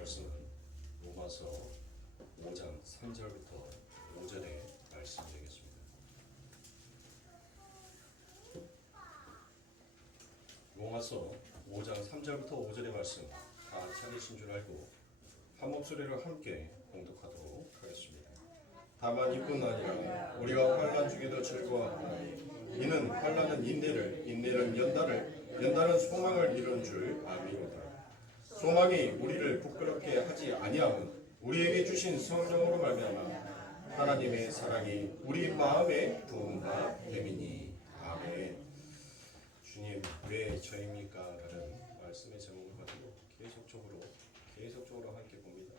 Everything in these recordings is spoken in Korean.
말씀은 로마서 5장 3절부터 5절의 말씀 되겠습니다. 로마서 5장 3절부터 5절의 말씀 다 찾으신 줄 알고 한 목소리로 함께 봉독하도록 하겠습니다. 다만 이뿐 아니라 우리가 환난 중에도 즐거워하나 이는 환난은 인내를, 인내는 연단을, 연단은 소망을 이루는 줄 아미로다. 소망이 우리를 부끄럽게 하지 아니함은 우리에게 주신 성령으로 말미암아 하나님의 사랑이 우리 마음에 부은 바 됨이니. 아멘. 주님 왜 저입니까? 라는 말씀의 제목을 가지고 계속적으로 함께 봅니다.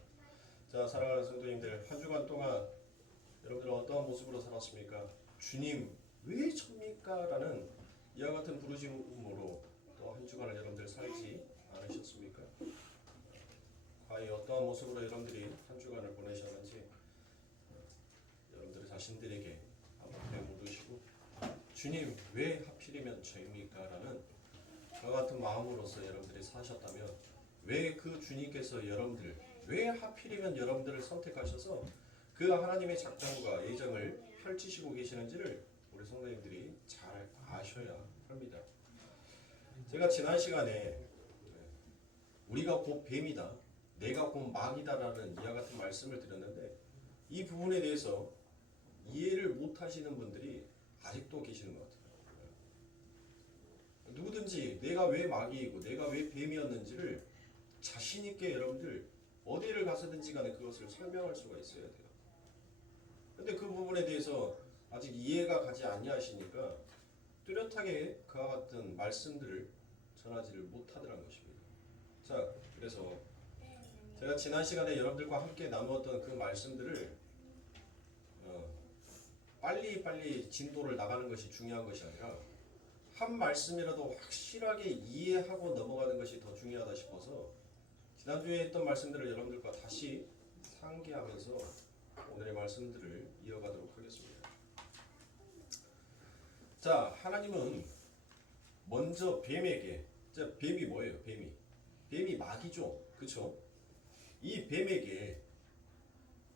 자, 사랑하는 성도님들, 한 주간 동안 여러분들은 어떠한 모습으로 살았습니까? 주님 왜 접니까? 라는 이와 같은 부르짖음으로 또 한 주간을 여러분들 살지 않으셨습니까? 과연 어떠한 모습으로 여러분들이 한 주간을 보내셨는지 여러분들 자신들에게 한번 되묻으시고 주님 왜 하필이면 저입니까? 라는 그와 같은 마음으로서 여러분들이 사셨다면 왜 그 주님께서 여러분들 왜 하필이면 여러분들을 선택하셔서 그 하나님의 작정과 예정을 펼치시고 계시는지를 우리 성도님들이 잘 아셔야 합니다. 제가 지난 시간에 우리가 곧 뱀이다, 내가 곧 마귀다 라는 이와 같은 말씀을 드렸는데 이 부분에 대해서 이해를 못 하시는 분들이 아직도 계시는 것 같아요. 누구든지 내가 왜 마귀이고 내가 왜 뱀이었는지를 자신 있게 여러분들 어디를 가서든지 간에 그것을 설명할 수가 있어야 돼요. 근데 그 부분에 대해서 아직 이해가 가지 아니하시니까 뚜렷하게 그와 같은 말씀들을 전하지를 못하더란 것입니다. 자, 그래서 제가 지난 시간에 여러분들과 함께 나누었던 그 말씀들을 빨리 진도를 나가는 것이 중요한 것이 아니라 한 말씀이라도 확실하게 이해하고 넘어가는 것이 더 중요하다 싶어서 지난주에 했던 말씀들을 여러분들과 다시 상기하면서 오늘의 말씀들을 이어가도록 하겠습니다. 자, 하나님은 먼저 뱀에게, 자, 뱀이 뭐예요? 뱀이 마귀죠. 그쵸? 이 뱀에게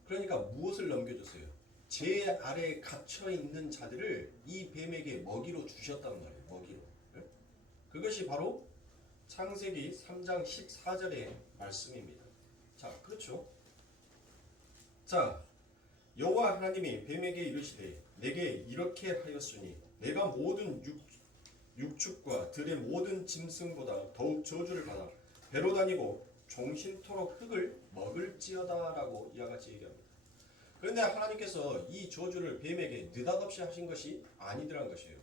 그러니까 무엇을 넘겨줬어요? 제 아래에 갇혀있는 자들을 이 뱀에게 먹이로 주셨단 말이에요. 먹이로. 그것이 바로 창세기 3장 14절의 말씀입니다. 자, 그렇죠? 자, 여호와 하나님이 뱀에게 이르시되 내게 이렇게 하였으니 내가 모든 육축과 들의 모든 짐승보다 더욱 저주를 받아 배로 다니고 종신토록 흙을 먹을지어다 라고 이와 같이 얘기합니다. 그런데 하나님께서 이 저주를 뱀에게 느닷없이 하신 것이 아니더란 것이에요.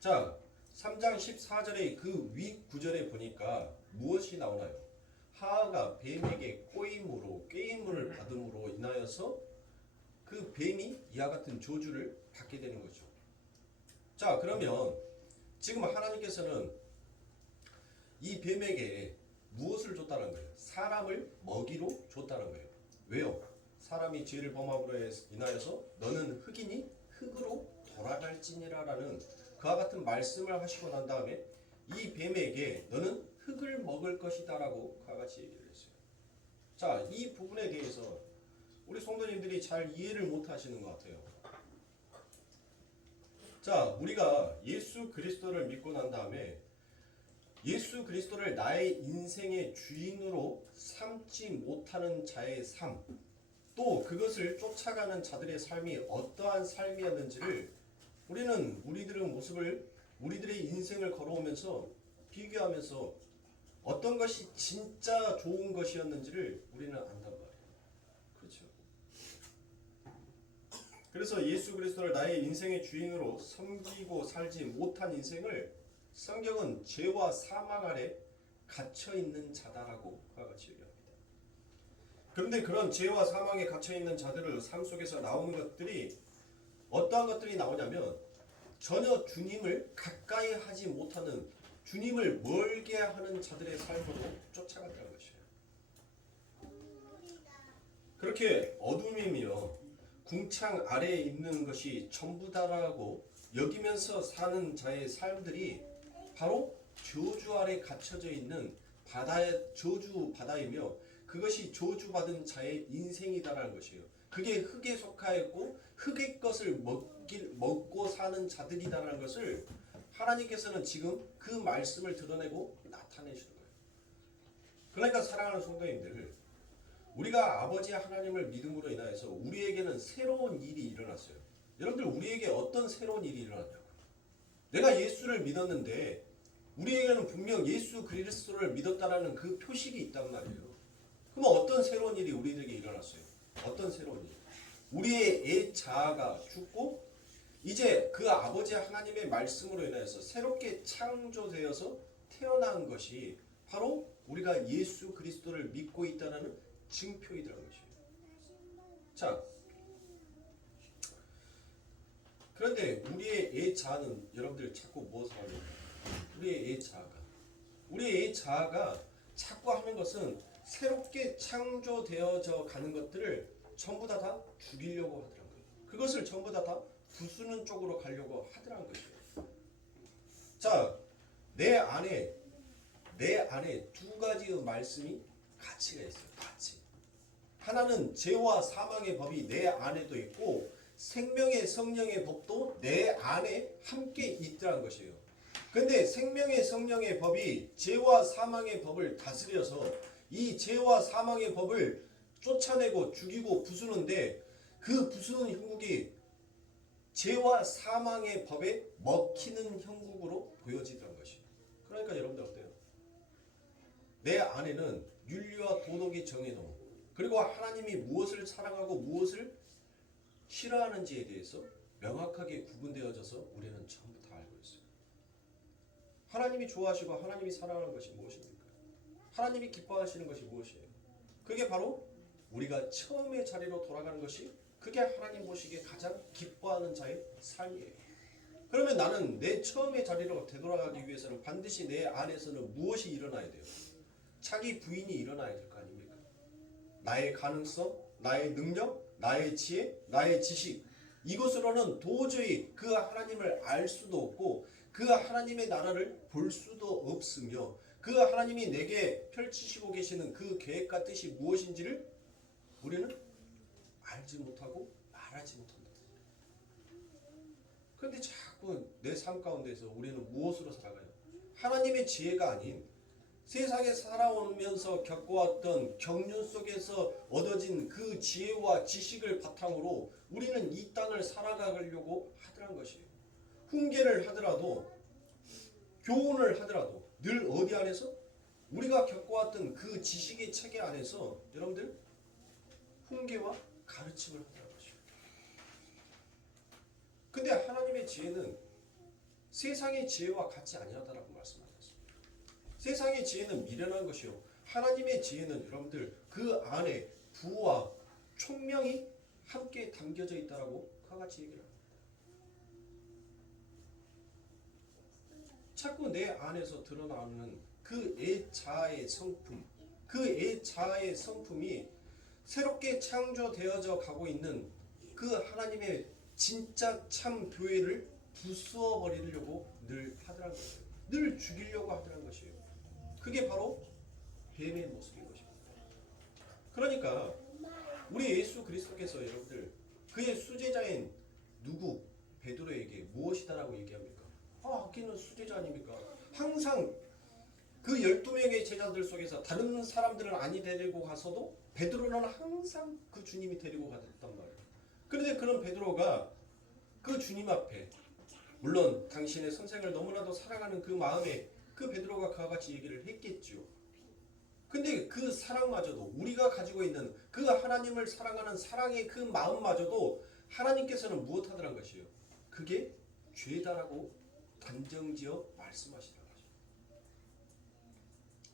자, 3장 14절의 그 위 구절에 보니까 무엇이 나오나요? 하하가 뱀에게 꾀임을 받음으로 인하여서 그 뱀이 이와 같은 저주를 받게 되는 거죠. 자, 그러면 지금 하나님께서는 이 뱀에게 무엇을 줬다는 거예요? 사람을 먹이로 줬다는 거예요. 왜요? 사람이 죄를 범함으로 인하여서 너는 흙이니 흙으로 돌아갈지니라 라는 그와 같은 말씀을 하시고 난 다음에 이 뱀에게 너는 흙을 먹을 것이다 라고 그와 같이 얘기를 했어요. 자, 이 부분에 대해서 우리 성도님들이 잘 이해를 못 하시는 것 같아요. 자, 우리가 예수 그리스도를 믿고 난 다음에 예수 그리스도를 나의 인생의 주인으로 삼지 못하는 자의 삶, 또 그것을 쫓아가는 자들의 삶이 어떠한 삶이었는지를 우리는 우리들의 모습을, 우리들의 인생을 걸어오면서 비교하면서 어떤 것이 진짜 좋은 것이었는지를 우리는 안단 말이에요. 그렇죠? 그래서 예수 그리스도를 나의 인생의 주인으로 섬기고 살지 못한 인생을 성경은 죄와 사망 아래 갇혀있는 자다라고 그와 같이 얘기합니다. 그런데 그런 죄와 사망에 갇혀있는 자들을 삶 속에서 나오는 것들이 어떠한 것들이 나오냐면 전혀 주님을 가까이 하지 못하는, 주님을 멀게 하는 자들의 삶으로 쫓아간다는 것이에요. 그렇게 어둠이며 궁창 아래에 있는 것이 전부다라고 여기면서 사는 자의 삶들이 바로 저주 아래 갇혀져 있는 저주 바다이며 그것이 저주받은 자의 인생이다라는 것이에요. 그게 흙에 속하였고 흙의 것을 먹고 사는 자들이다라는 것을 하나님께서는 지금 그 말씀을 드러내고 나타내시는 거예요. 그러니까 사랑하는 성도님들, 우리가 아버지 하나님을 믿음으로 인하여서 우리에게는 새로운 일이 일어났어요. 여러분들, 우리에게 어떤 새로운 일이 일어났냐고요. 내가 예수를 믿었는데 우리에게는 분명 예수 그리스도를 믿었다라는 그 표식이 있단 말이에요. 그럼 어떤 새로운 일이 우리에게 일어났어요? 어떤 새로운 일? 우리의 옛 자아가 죽고 이제 그 아버지 하나님의 말씀으로 인해서 새롭게 창조되어서 태어난 것이 바로 우리가 예수 그리스도를 믿고 있다는 증표이더라는 것이에요. 자, 그런데 우리의 옛 자아는 여러분들 자꾸 무엇을 하는 거예요? 우리의 옛 자아가 자꾸 하는 것은 새롭게 창조되어져 가는 것들을 전부 다 죽이려고 하더라는 거예요. 그것을 전부 다 부수는 쪽으로 가려고 하더라는 것이에요. 자, 내 안에 두 가지의 말씀이 가치가 있어요. 가치. 하나는 죄와 사망의 법이 내 안에도 있고 생명의 성령의 법도 내 안에 함께 있더라는 것이에요. 근데 생명의 성령의 법이 죄와 사망의 법을 다스려서 이 죄와 사망의 법을 쫓아내고 죽이고 부수는데 그 부수는 형국이 죄와 사망의 법에 먹히는 형국으로 보여지더라는 것이에요. 그러니까 여러분들 어때요? 내 안에는 윤리와 도덕이 정해놓은, 그리고 하나님이 무엇을 사랑하고 무엇을 싫어하는지에 대해서 명확하게 구분되어져서 우리는 전부 다 알고 있어요. 하나님이 좋아하시고 하나님이 사랑하는 것이 무엇입니까? 하나님이 기뻐하시는 것이 무엇이에요? 그게 바로 우리가 처음의 자리로 돌아가는 것이, 그게 하나님 보시기에 가장 기뻐하는 자의 삶이에요. 그러면 나는 내 처음의 자리로 되돌아가기 위해서는 반드시 내 안에서는 무엇이 일어나야 돼요? 자기 부인이 일어나야 될 거 아닙니까? 나의 가능성, 나의 능력, 나의 지혜, 나의 지식, 이것으로는 도저히 그 하나님을 알 수도 없고 그 하나님의 나라를 볼 수도 없으며 그 하나님이 내게 펼치시고 계시는 그 계획과 뜻이 무엇인지를 우리는 알지 못하고 말하지 못한다. 그런데 자꾸 내 삶 가운데서 우리는 무엇으로 살아가요? 하나님의 지혜가 아닌 세상에 살아오면서 겪어왔던 경륜 속에서 얻어진 그 지혜와 지식을 바탕으로 우리는 이 땅을 살아가려고 하더란 것이에요. 훈계를 하더라도, 교훈을 하더라도 늘 어디 안에서? 우리가 겪어왔던 그 지식의 체계 안에서 여러분들 훈계와 가르침을 하더라는 것이에요. 근데 하나님의 지혜는 세상의 지혜와 같이 아니하다라고 말씀하셨습니다. 세상의 지혜는 미련한 것이요, 하나님의 지혜는 여러분들 그 안에 부와 총명이 함께 담겨져 있다라고 그와 같이 얘기를 합니다. 자꾸 내 안에서 드러나는 그 옛 자아의 성품, 그 옛 자아의 성품이 새롭게 창조되어져 가고 있는 그 하나님의 진짜 참 교회를 부수어 버리려고 늘 하더라는 것이에요. 늘 죽이려고 하더라는 것이에요. 그게 바로 뱀의 모습인 것입니다. 그러니까 우리 예수 그리스도께서 여러분들 그의 수제자인 누구? 베드로에게 무엇이다라고 얘기합니까? 아끼는 수제자 아닙니까? 항상 그 12명의 제자들 속에서 다른 사람들은 아니 데리고 가서도 베드로는 항상 그 주님이 데리고 갔단 말이에요. 그런데 그런 베드로가 그 주님 앞에, 물론 당신의 선생을 너무나도 사랑하는 그 마음에 그 베드로가 그와 같이 얘기를 했겠죠. 근데 그 사랑마저도, 우리가 가지고 있는 그 하나님을 사랑하는 사랑의 그 마음마저도 하나님께서는 무엇하더란 것이에요? 그게 죄다라고 단정지어 말씀하시더란 것이에요.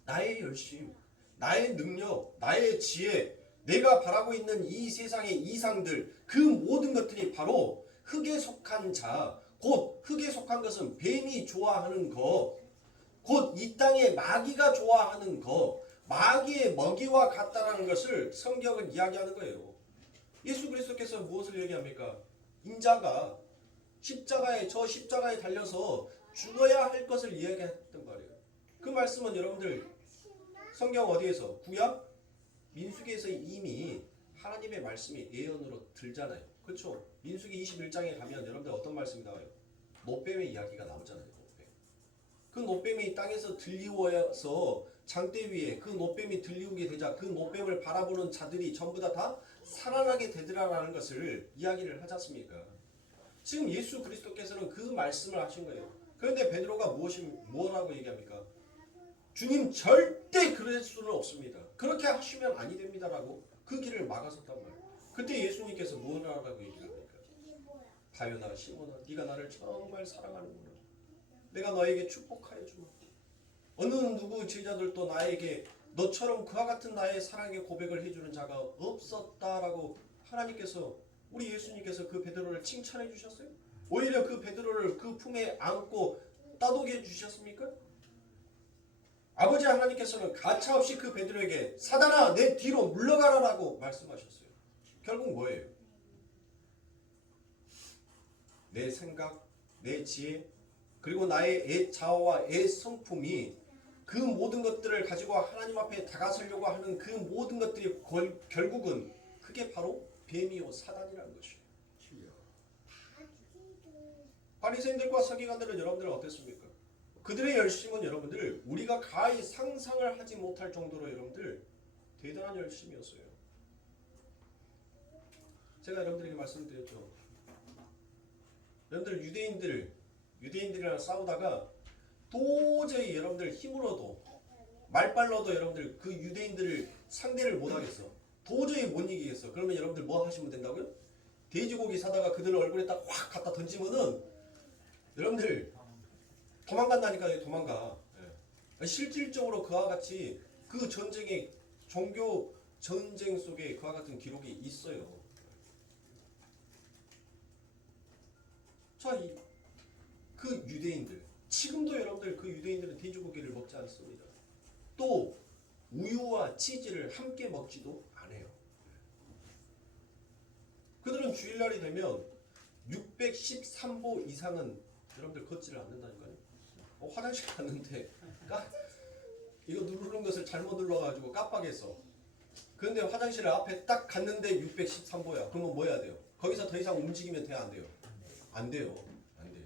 나의 열심, 나의 능력, 나의 지혜, 내가 바라고 있는 이 세상의 이상들, 그 모든 것들이 바로 흙에 속한 자, 곧 흙에 속한 것은 뱀이 좋아하는 것, 곧 이 땅의 마귀가 좋아하는 것, 마귀의 먹이와 같다라는 것을 성경은 이야기하는 거예요. 예수 그리스도께서 무엇을 얘기합니까? 인자가 십자가에 달려서 죽어야 할 것을 이야기했단 말이에요. 그 말씀은 여러분들 성경 어디에서? 구약 민수기에서 이미 하나님의 말씀이 예언으로 들잖아요. 그렇죠? 민수기 21장에 가면 여러분들 어떤 말씀이 나와요? 노뱀의 이야기가 나오잖아요. 노뱀. 그 노뱀이 땅에서 들리워서 장대 위에 그 노뱀이 들리우게 되자 그 노뱀을 바라보는 자들이 전부 다 살아나게 되더라라는 것을 이야기를 하지 않습니까? 지금 예수 그리스도께서는 그 말씀을 하신 거예요. 그런데 베드로가 뭐라고 얘기합니까? 주님 절대 그럴 수는 없습니다. 그렇게 하시면 아니 됩니다라고 그 길을 막아섰단 말이에요. 그때 예수님께서 뭐라고 얘기를 합니까? 바요나 시몬아 네가 나를 정말 사랑하는구나. 내가 너에게 축복하여 주마. 어느 누구 제자들도 나에게 너처럼 그와 같은 나의 사랑의 고백을 해주는 자가 없었다라고 하나님께서 우리 예수님께서 그 베드로를 칭찬해 주셨어요? 오히려 그 베드로를 그 품에 안고 따독여 주셨습니까? 아버지 하나님께서는 가차없이 그 베드로에게 사단아 내 뒤로 물러가라라고 말씀하셨어요. 결국 뭐예요? 내 생각, 내 지혜, 그리고 나의 애자와 애성품이 그 모든 것들을 가지고 하나님 앞에 다가서려고 하는 그 모든 것들이 결국은 그게 바로 뱀이요 사단이라는 것이에요. 바리새인들과 서기관들은 여러분들 어땠습니까? 그들의 열심은 여러분들 우리가 가히 상상을 하지 못할 정도로 여러분들 대단한 열심이었어요. 제가 여러분들에게 말씀드렸죠. 여러분들 유대인들이랑 싸우다가 도저히 여러분들 힘으로도 말빨로도 여러분들 그 유대인들을 상대를 못하겠어. 도저히 못 이기겠어. 그러면 여러분들 뭐 하시면 된다고요? 돼지고기 사다가 그들 얼굴에 딱 확 갖다 던지면은 여러분들 도망간다니까요. 도망가. 예. 실질적으로 그와 같이 그 전쟁의 종교 전쟁 속에 그와 같은 기록이 있어요. 자, 그 유대인들 지금도 여러분들 그 유대인들은 돼지고기를 먹지 않습니다. 또 우유와 치즈를 함께 먹지도 않아요. 그들은 주일날이 되면 613보 이상은 여러분들 걷지를 않는다니까요. 화장실 갔는데 이거 누르는 것을 잘못 눌러가지고 깜빡했어. 그런데 화장실 앞에 딱 갔는데 613보야. 그러면 뭐 해야 돼요? 거기서 더 이상 움직이면 돼요? 안 돼요? 안 돼요. 안 돼요.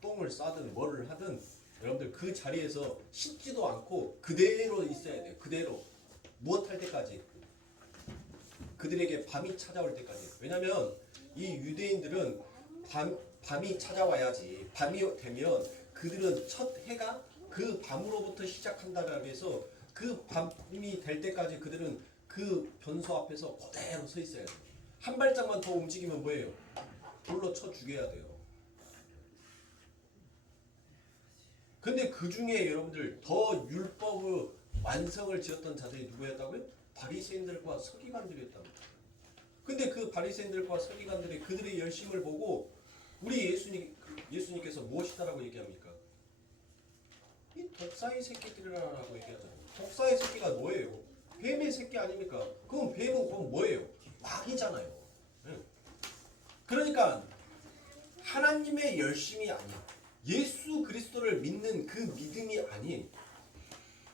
똥을 싸든 뭐를 하든 여러분들 그 자리에서 씻지도 않고 그대로 있어야 돼요. 그대로. 무엇 할 때까지? 그들에게 밤이 찾아올 때까지. 왜냐하면 이 유대인들은 밤이 찾아와야지. 밤이 되면 그들은 첫 해가 그 밤으로부터 시작한다라고 해서 그 밤이 될 때까지 그들은 그 변소 앞에서 그대로 서 있어야 돼요. 한 발짝만 더 움직이면 뭐예요? 돌로 쳐 죽여야 돼요. 근데 그 중에 여러분들 더 율법의 완성을 지었던 자들이 누구였다고요? 바리새인들과 서기관들이었답니다. 근데 그 바리새인들과 서기관들이 그들의 열심을 보고 우리 예수님께서 무엇이다라고 얘기합니까? 이 독사의 새끼들이라고 얘기하잖아요. 독사의 새끼가 뭐예요? 뱀의 새끼 아닙니까? 그럼 뱀은 그럼 뭐예요? 마귀잖아요. 그러니까 하나님의 열심이 아니야. 예수 그리스도를 믿는 그 믿음이 아닌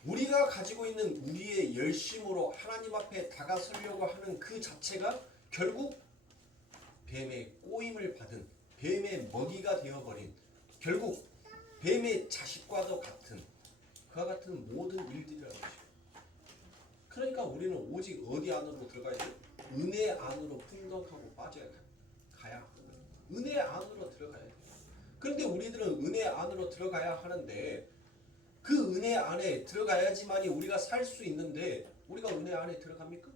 우리가 가지고 있는 우리의 열심으로 하나님 앞에 다가서려고 하는 그 자체가 결국 뱀의 꼬임을 받은 뱀의 먹이가 되어버린 결국 뱀의 자식과도 같은 그와 같은 모든 일들이라는 것이에요. 그러니까 우리는 오직 어디 안으로 들어가야 돼? 은혜 안으로 풍덩하고 빠져야 가야 하는 거예요. 은혜 안으로 들어가야 돼요. 그런데 우리들은 은혜 안으로 들어가야 하는데 그 은혜 안에 들어가야지만이 우리가 살 수 있는데 우리가 은혜 안에 들어갑니까?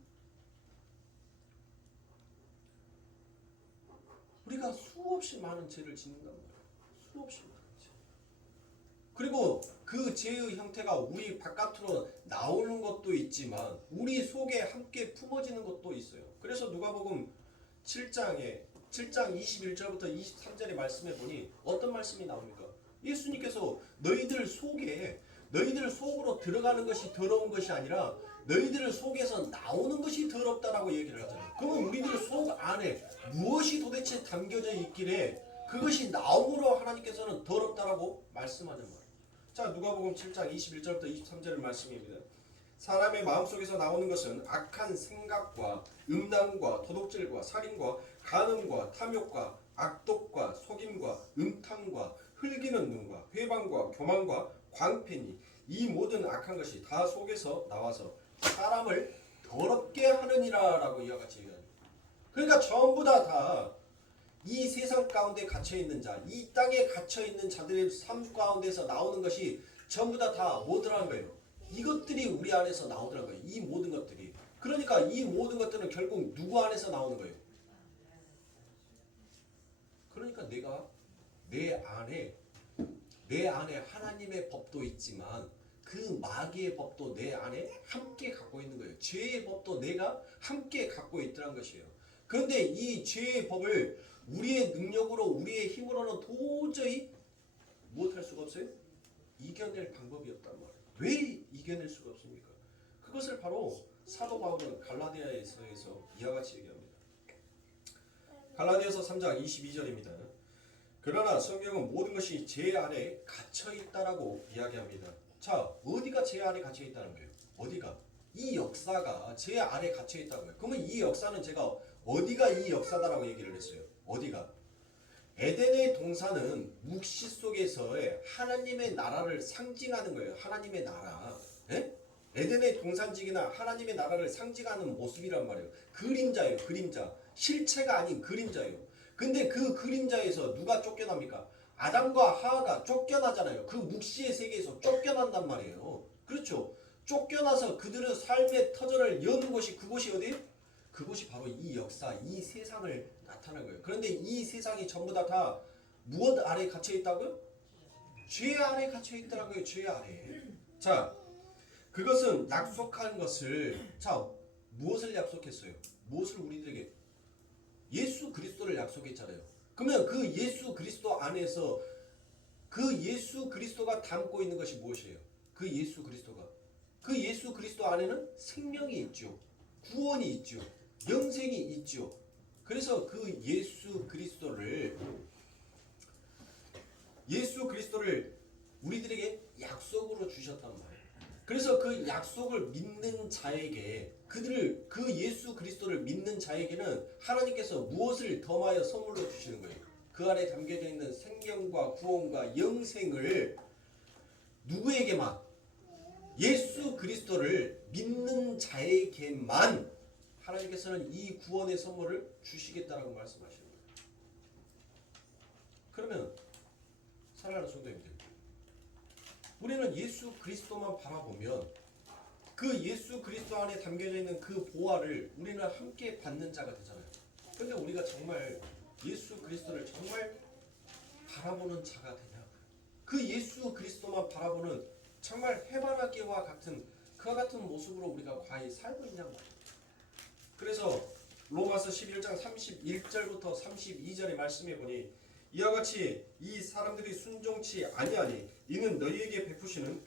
우리가 수없이 많은 죄를 짓는단 말이에요. 수없이 많은 죄. 그리고 그 죄의 형태가 우리 바깥으로 나오는 것도 있지만 우리 속에 함께 품어지는 것도 있어요. 그래서 누가복음 7장 21절부터 23절의 말씀에 보니 어떤 말씀이 나옵니까? 예수님께서 너희들 속으로 들어가는 것이 더러운 것이 아니라 너희들 속에서 나오는 것이 더럽다라고 얘기를 하잖아요. 그러면 우리들 속 안에 무엇이 도대체 담겨져 있길래 그것이 나옴으로 하나님께서는 더럽다라고 말씀하는 말이에요. 자, 누가복음 7장 21절부터 23절의 말씀입니다. 사람의 마음속에서 나오는 것은 악한 생각과 음란과 도둑질과 살인과 간음과 탐욕과 악독과 속임과 음탕과 흘기는 눈과 회방과 교만과 광패니 이 모든 악한 것이 다 속에서 나와서 사람을 더럽게 하느니라 라고 이와 같이 얘기합니다. 그러니까 전부 다 이 세상 가운데 갇혀있는 자, 이 땅에 갇혀있는 자들의 삶 가운데서 나오는 것이 전부 다 뭐더라는 거예요? 이것들이 우리 안에서 나오더라는 거예요. 이 모든 것들이. 그러니까 이 모든 것들은 결국 누구 안에서 나오는 거예요? 그러니까 내 안에 하나님의 법도 있지만 그 마귀의 법도 내 안에 함께 갖고 있는 거예요. 죄의 법도 내가 함께 갖고 있더란 것이에요. 그런데 이 죄의 법을 우리의 능력으로 우리의 힘으로는 도저히 못할 수가 없어요. 이겨낼 방법이 없단 말이에요. 왜 이겨낼 수가 없습니까? 그것을 바로 사도 바울은 갈라디아에서 이와 같이 얘기합니다. 갈라디아서 3장 22절입니다. 그러나 성경은 모든 것이 죄 아래 갇혀 있다라고 이야기합니다. 자, 어디가 죄 아래 갇혀 있다는 거예요? 어디가? 이 역사가 죄 아래 갇혀 있다는 거예요. 그러면 이 역사는 제가 어디가 이 역사다라고 얘기를 했어요? 어디가? 에덴의 동산은 묵시 속에서의 하나님의 나라를 상징하는 거예요. 하나님의 나라. 에? 에덴의 동산직이나 하나님의 나라를 상징하는 모습이란 말이에요. 그림자예요. 그림자. 실체가 아닌 그림자예요. 근데 그 그림자에서 누가 쫓겨납니까? 아담과 하하가 쫓겨나잖아요. 그 묵시의 세계에서 쫓겨난단 말이에요. 그렇죠. 쫓겨나서 그들의 삶의 터전을 여는 곳이 그곳이 어디? 그것이 바로 이 역사, 이 세상을 나타낸 거예요. 그런데 이 세상이 전부 다 무엇 아래 갇혀 있다고요? 죄 아래 갇혀 있더라는 거예요. 죄 아래. 자, 그것은 약속한 것을 무엇을 약속했어요? 무엇을 우리들에게? 예수 그리스도를 약속했잖아요. 그러면 그 예수 그리스도 안에서 그 예수 그리스도가 담고 있는 것이 무엇이에요? 그 예수 그리스도가. 그 예수 그리스도 안에는 생명이 있죠. 구원이 있죠. 영생이 있죠. 그래서 그 예수 그리스도를 우리들에게 약속으로 주셨단 말이에요. 그래서 그 약속을 믿는 자에게 그 예수 그리스도를 믿는 자에게는 하나님께서 무엇을 더하여 선물로 주시는 거예요? 그 안에 담겨져 있는 생명과 구원과 영생을 누구에게만? 예수 그리스도를 믿는 자에게만 하나님께서는 이 구원의 선물을 주시겠다라고 말씀하시는 거예요. 그러면 사랑하는 성도님들, 우리는 예수 그리스도만 바라보면 그 예수 그리스도 안에 담겨져 있는 그 보화를 우리는 함께 받는 자가 되잖아요. 그런데 우리가 정말 예수 그리스도를 정말 바라보는 자가 되냐? 그 예수 그리스도만 바라보는 정말 해바라기와 같은 그와 같은 모습으로 우리가 과연 살고 있냐 말이에요. 그래서 로마서 11장 31절부터 32절의 말씀해 보니 이와 같이 이 사람들이 순종치 아니하니 이는 너희에게 베푸시는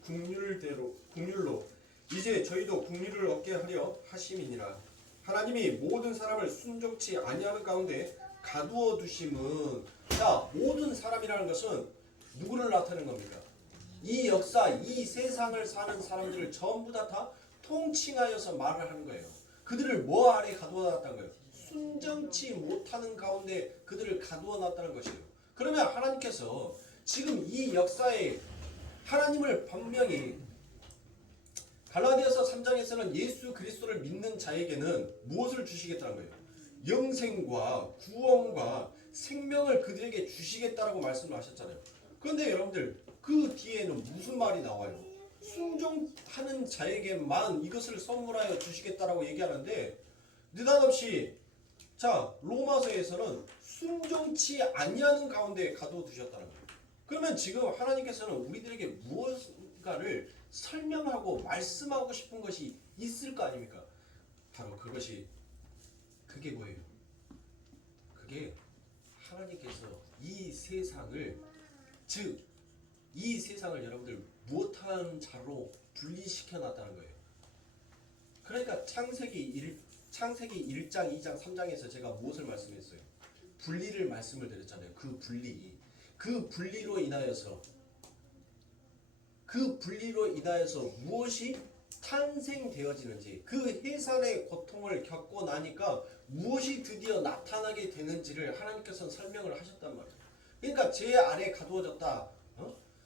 긍휼로 이제 저희도 긍휼을 얻게 하려 하심이니라. 하나님이 모든 사람을 순종치 아니하는 가운데 가두어 두심은 모든 사람이라는 것은 누구를 나타내는 겁니까? 이 역사, 이 세상을 사는 사람들을 전부 다 통칭하여서 말을 하는 거예요. 그들을 뭐 아래 가두어 놨다는 거예요? 순정치 못하는 가운데 그들을 가두어 놨다는 것이에요. 그러면 하나님께서 지금 이 역사에 하나님을 분명히 갈라디아서 3장에서는 예수 그리스도를 믿는 자에게는 무엇을 주시겠다는 거예요? 영생과 구원과 생명을 그들에게 주시겠다라고 말씀을 하셨잖아요. 그런데 여러분들 그 뒤에는 무슨 말이 나와요? 순종하는 자에게만 이것을 선물하여 주시겠다라고 얘기하는데 느닷없이 로마서에서는 순종치 아니하는 가운데 가두어 두셨다는 거예요. 그러면 지금 하나님께서는 우리들에게 무엇인가를 설명하고 말씀하고 싶은 것이 있을 거 아닙니까? 바로 그게 뭐예요? 그게 하나님께서 이 세상을 여러분들 못한 자로 분리시켜 놨다는 거예요. 그러니까 창세기 1장, 2장, 3장에서 제가 무엇을 말씀했어요? 분리를 말씀을 드렸잖아요. 그 분리로 인하여서 무엇이 탄생되어지는지, 그 해산의 고통을 겪고 나니까 무엇이 드디어 나타나게 되는지를 하나님께서는 설명을 하셨단 말이에요. 그러니까 제 아래 가두어졌다,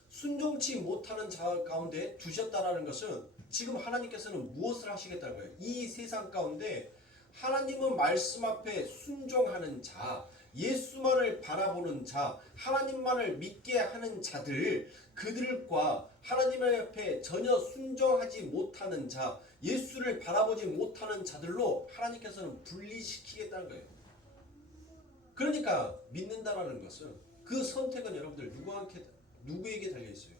순종치 못하는 자 가운데 두셨다라는 것은 지금 하나님께서는 무엇을 하시겠다는 거예요? 이 세상 가운데 하나님의 말씀 앞에 순종하는 자, 예수만을 바라보는 자, 하나님만을 믿게 하는 자들, 그들과 하나님 앞에 전혀 순종하지 못하는 자, 예수를 바라보지 못하는 자들로 하나님께서는 분리시키겠다는 거예요. 그러니까 믿는다라는 것은 그 선택은 여러분들 누구에게 달려있어요?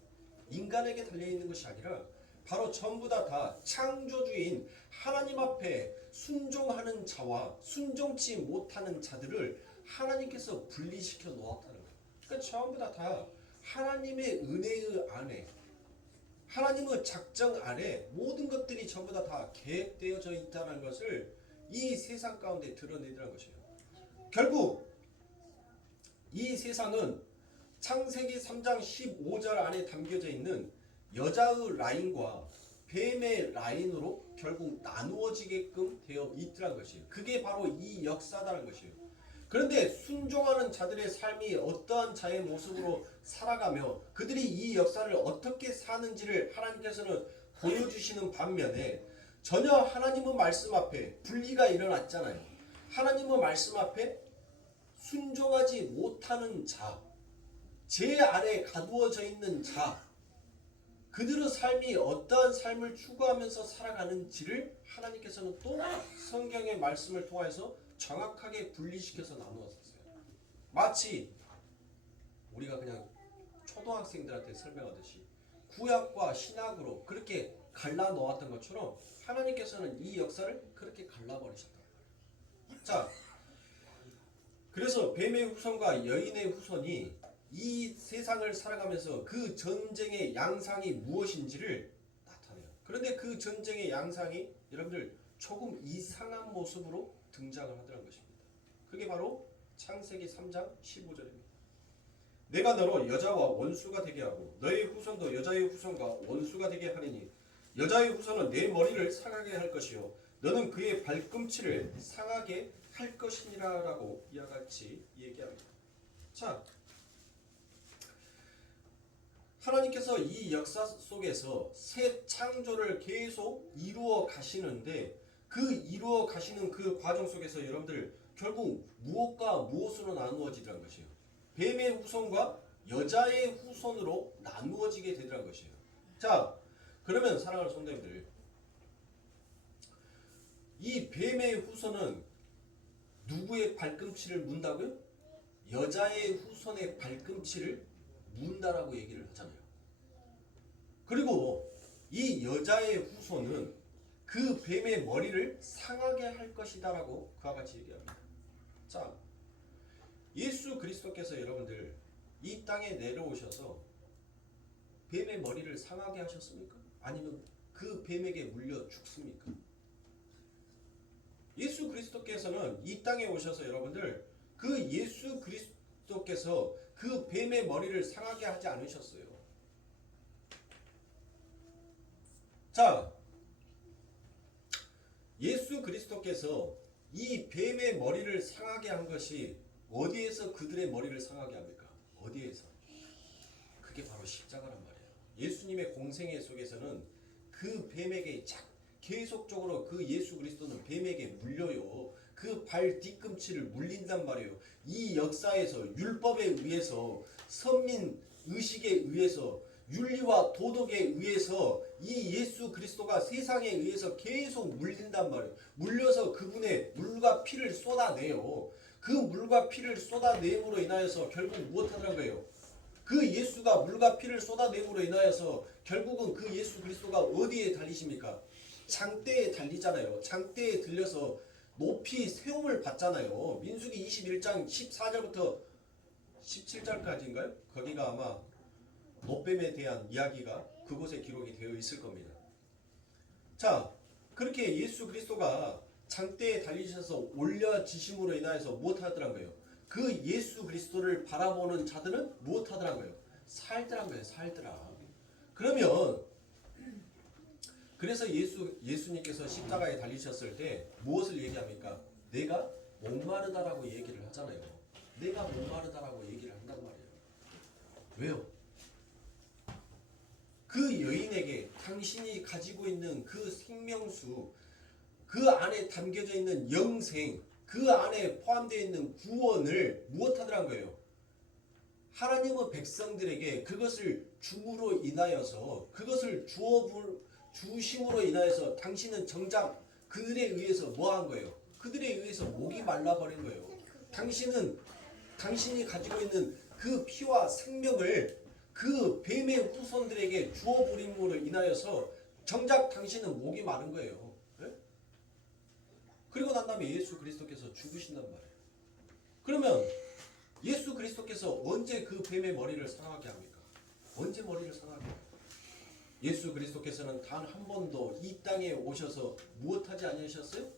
인간에게 달려있는 것이 아니라 바로 전부 다 창조주인 하나님 앞에 순종하는 자와 순종치 못하는 자들을 하나님께서 분리시켜 놓았다는 거예요. 그러니까 전부 다 하나님의 은혜의 안에, 하나님의 작정 아래 모든 것들이 전부 다 계획되어져 있다는 것을 이 세상 가운데 드러내더라는 것이에요. 결국 이 세상은 창세기 3장 15절 안에 담겨져 있는 여자의 라인과 뱀의 라인으로 결국 나누어지게끔 되어 있더란 것이에요. 그게 바로 이 역사다라는 것이에요. 그런데 순종하는 자들의 삶이 어떠한 자의 모습으로 살아가며 그들이 이 역사를 어떻게 사는지를 하나님께서는 보여주시는 반면에 전혀 하나님의 말씀 앞에 분리가 일어났잖아요. 하나님의 말씀 앞에 순종하지 못하는 자, 제 아래 가두어져 있는 자, 그들의 삶이 어떠한 삶을 추구하면서 살아가는지를 하나님께서는 또 성경의 말씀을 통해서 정확하게 분리시켜서 나누었어요. 마치 우리가 그냥 초등학생들한테 설명하듯이 구약과 신약으로 그렇게 갈라 놓았던 것처럼 하나님께서는 이 역사를 그렇게 갈라버리셨단 말이에요. 자, 그래서 뱀의 후손과 여인의 후손이 이 세상을 살아가면서 그 전쟁의 양상이 무엇인지를 나타내요. 그런데 그 전쟁의 양상이 여러분들 조금 이상한 모습으로 등장을 하더란 것입니다. 그게 바로 창세기 3장 15절입니다. 내가 너로 여자와 원수가 되게 하고 너의 후손도 여자의 후손과 원수가 되게 하리니 여자의 후손은 내 머리를 상하게 할 것이요 너는 그의 발꿈치를 상하게 할 것이니라라고 이와 같이 얘기합니다. 자, 하나님께서 이 역사 속에서 새 창조를 계속 이루어 가시는데 그 이루어 가시는 그 과정 속에서 여러분들 결국 무엇과 무엇으로 나누어지더란 것이에요. 뱀의 후손과 여자의 후손으로 나누어지게 되더란 것이에요. 자, 그러면 사랑하는 성도님들, 이 뱀의 후손은 누구의 발꿈치를 문다고요? 여자의 후손의 발꿈치를 문다라고 얘기를 하잖아요. 그리고 이 여자의 후손은 그 뱀의 머리를 상하게 할 것이다라고 그와 같이 얘기합니다. 자, 예수 그리스도께서 여러분들 이 땅에 내려오셔서 뱀의 머리를 상하게 하셨습니까? 아니면 그 뱀에게 물려 죽습니까? 예수 그리스도께서는 이 땅에 오셔서 여러분들 그 예수 그리스도께서 그 뱀의 머리를 상하게 하지 않으셨어요. 자, 예수 그리스도께서 이 뱀의 머리를 상하게 한 것이 어디에서 그들의 머리를 상하게 합니까? 어디에서? 그게 바로 십자가란 말이에요. 예수님의 공생애 속에서는 그 뱀에게 계속적으로 그 예수 그리스도는 뱀에게 물려요. 그 발 뒤꿈치를 물린단 말이에요. 이 역사에서 율법에 의해서 선민 의식에 의해서 윤리와 도덕에 의해서 이 예수 그리스도가 세상에 의해서 계속 물린단 말이에요. 물려서 그분의 물과 피를 쏟아내요. 그 물과 피를 쏟아내므로 인하여서 결국 무엇하더란 거예요? 그 예수가 물과 피를 쏟아내므로 인하여서 결국은 그 예수 그리스도가 어디에 달리십니까? 장대에 달리잖아요. 장대에 들려서 높이 세움을 받잖아요. 민수기 21장 14절부터 17절까지인가요? 거기가 아마 노뱀에 대한 이야기가 그곳에 기록이 되어 있을 겁니다. 자, 그렇게 예수 그리스도가 장대에 달리셔서 올려지심으로 인하여서 무엇하더란 거예요? 그 예수 그리스도를 바라보는 자들은 무엇하더란 거예요? 살더란 거예요. 살더라. 그러면 그래서 예수님께서 십자가에 달리셨을 때 무엇을 얘기합니까? 내가 목마르다라고 얘기를 하잖아요. 내가 목마르다라고 얘기를 한단 말이에요. 왜요? 그 여인에게 당신이 가지고 있는 그 생명수, 그 안에 담겨져 있는 영생, 그 안에 포함되어 있는 구원을 무엇하더란 거예요? 하나님의 백성들에게 그것을 줌으로 인하여서, 그것을 주심으로 인하여서 당신은 정작 그들에 의해서 뭐 한 거예요? 그들에 의해서 목이 말라버린 거예요. 당신이 가지고 있는 그 피와 생명을 그 뱀의 후손들에게 주어버림으로 인하여서 정작 당신은 목이 마른 거예요. 네? 그리고 난 다음에 예수 그리스도께서 죽으신단 말이에요. 그러면 예수 그리스도께서 언제 그 뱀의 머리를 상하게 합니까? 언제 머리를 상하게 합니까? 예수 그리스도께서는 단 한 번도 이 땅에 오셔서 무엇하지 아니하셨어요?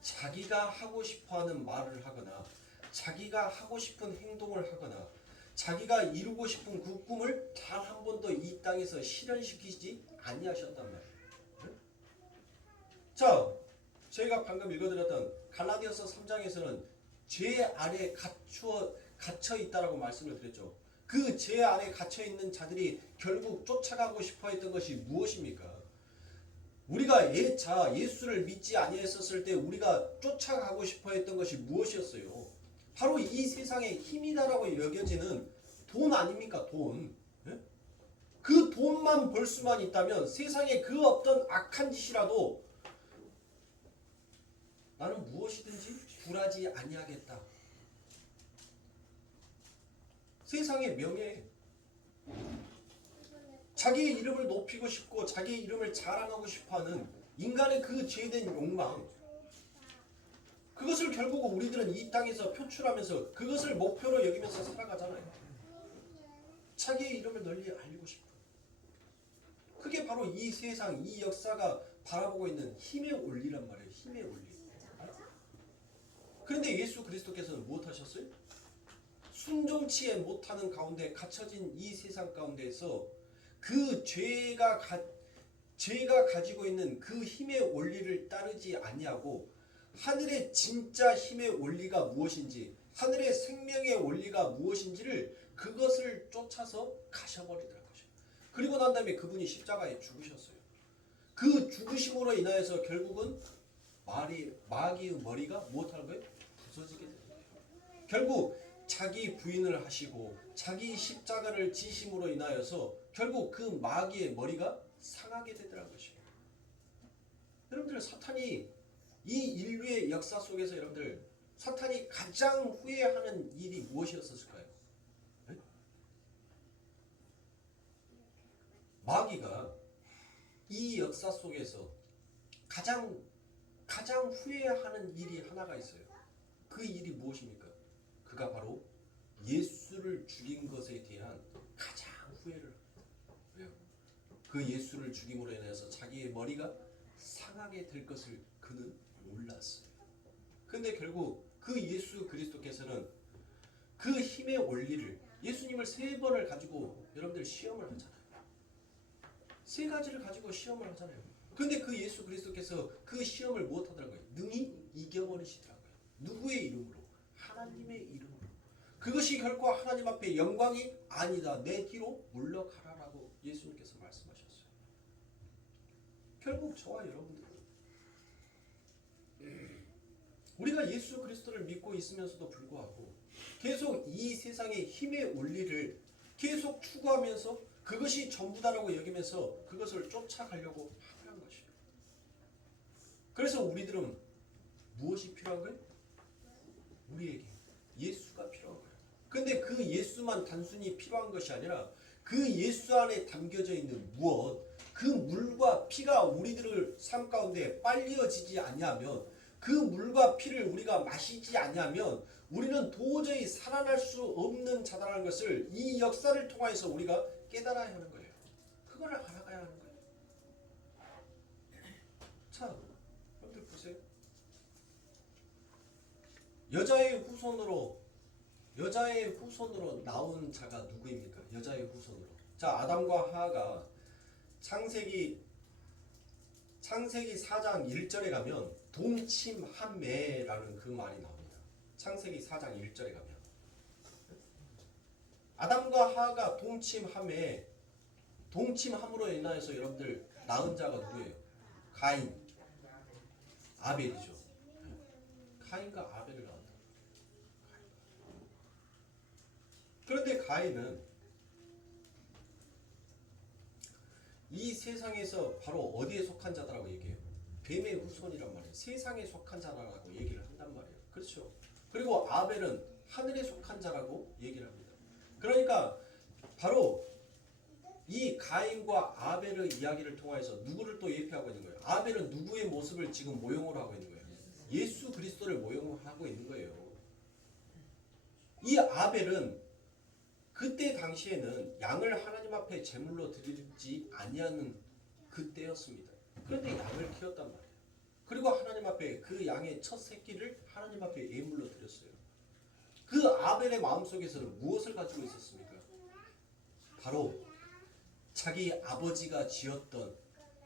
자기가 하고 싶어하는 말을 하거나 자기가 하고 싶은 행동을 하거나 자기가 이루고 싶은 그 꿈을 단 한 번도 이 땅에서 실현시키지 아니하셨단 말이에요. 응? 자, 제가 방금 읽어드렸던 갈라디아서 3장에서는 죄 안에 갇혀 있다라고 말씀을 드렸죠. 그 죄 안에 갇혀 있는 자들이 결국 쫓아가고 싶어 했던 것이 무엇입니까? 우리가 예수를 믿지 아니했었을 때 우리가 쫓아가고 싶어 했던 것이 무엇이었어요? 바로 이 세상의 힘이다라고 여겨지는 돈 아닙니까? 돈. 예? 그 돈만 벌 수만 있다면 세상에 그 어떤 악한 짓이라도 나는 무엇이든지 굴하지 아니하겠다. 세상의 명예, 자기의 이름을 높이고 싶고 자기의 이름을 자랑하고 싶어하는 인간의 그 죄된 욕망, 그것을 결국 우리들은 이 땅에서 표출하면서 그것을 목표로 여기면서 살아가잖아요. 자기의 이름을 널리 알리고 싶어. 그게 바로 이 세상, 이 역사가 바라보고 있는 힘의 원리란 말이에요. 힘의 원리. 그런데 예수 그리스도께서는 무엇하셨어요? 순종치 못하는 가운데 갇혀진 이 세상 가운데에서 그 죄가 가지고 있는 그 힘의 원리를 따르지 아니하고 하늘의 진짜 힘의 원리가 무엇인지, 하늘의 생명의 원리가 무엇인지를 그것을 쫓아서 가셔버리더라고요. 그리고 난 다음에 그분이 십자가에 죽으셨어요. 그 죽으심으로 인하여서 결국은 마귀의 머리가 무엇하는 거예요? 부서지게 되는 거예요. 결국 자기 부인을 하시고 자기 십자가를 지심으로 인하여서 결국 그 마귀의 머리가 상하게 되더라는 것이에요. 여러분들, 사탄이 이 인류의 역사 속에서 여러분들 사탄이 가장 후회하는 일이 무엇이었을까요? 네? 마귀가 이 역사 속에서 가장 후회하는 일이 하나가 있어요. 그 일이 무엇입니까? 그가 바로 예수를 죽인 것에 대한 가장 후회를 합니다. 왜요? 그 예수를 죽임으로 인해서 자기의 머리가 상하게 될 것을 그는 몰랐어요. 근데 결국 그 예수 그리스도께서는 그 힘의 원리를, 예수님을 3번을 가지고 여러분들 시험을 하잖아요. 3가지를 가지고 시험을 하잖아요. 근데 그 예수 그리스도께서 그 시험을 무엇 하더라고요? 능히 이겨버리시더라고요. 누구의 이름으로? 하나님의 이름으로. 그것이 결코 하나님 앞에 영광이 아니다. 내 뒤로 물러가라라고 예수님께서 말씀하셨어요. 결국 저와 여러분들은 우리가 예수 그리스도를 믿고 있으면서도 불구하고 계속 이 세상의 힘의 원리를 계속 추구하면서 그것이 전부다라고 여기면서 그것을 쫓아가려고 하는 것이에요. 그래서 우리들은 무엇이 필요한 거예요? 우리에게 예수가 필요한 거예요. 근데 그 예수만 단순히 필요한 것이 아니라 그 예수 안에 담겨져 있는 무엇, 그 물과 피가 우리들을 삶 가운데 빨려지지 아니하면, 그 물과 피를 우리가 마시지 아니하면 우리는 도저히 살아날 수 없는 자다라는 것을 이 역사를 통해서 우리가 깨달아야 하는 거예요. 그걸 알아가야 하는 거예요. 자, 여러분들 보세요. 여자의 후손으로 나온 자가 누구입니까? 여자의 후손으로. 자, 아담과 하하가 창세기 창세기 4장 1절에 가면 동침함매라는 그 말이 나옵니다. 창세기 4장 1절에 가면 아담과 하와가 동침함으로 인하여서 여러분들 낳은 자가 누구예요? 가인, 아벨이죠. 가인과 아벨을 낳았다. 그런데 가인은 이 세상에서 바로 어디에 속한 자다라고 얘기해요? 뱀의 후손이란 말이에요. 세상에 속한 자라고 얘기를 한단 말이에요. 그렇죠? 그리고 아벨은 하늘에 속한 자라고 얘기를 합니다. 그러니까 바로 이 가인과 아벨의 이야기를 통해서 누구를 또 예표하고 있는 거예요? 아벨은 누구의 모습을 지금 모형으로 하고 있는 거예요? 예수 그리스도를 모형하고 있는 거예요. 이 아벨은 그때 당시에는 양을 하나님 앞에 제물로 드리지 아니하는 그때였습니다. 그런데 양을 키웠단 말이에요. 그리고 하나님 앞에 그 양의 첫 새끼를 하나님 앞에 예물로 드렸어요. 그 아벨의 마음속에서는 무엇을 가지고 있었습니까? 바로 자기 아버지가 지었던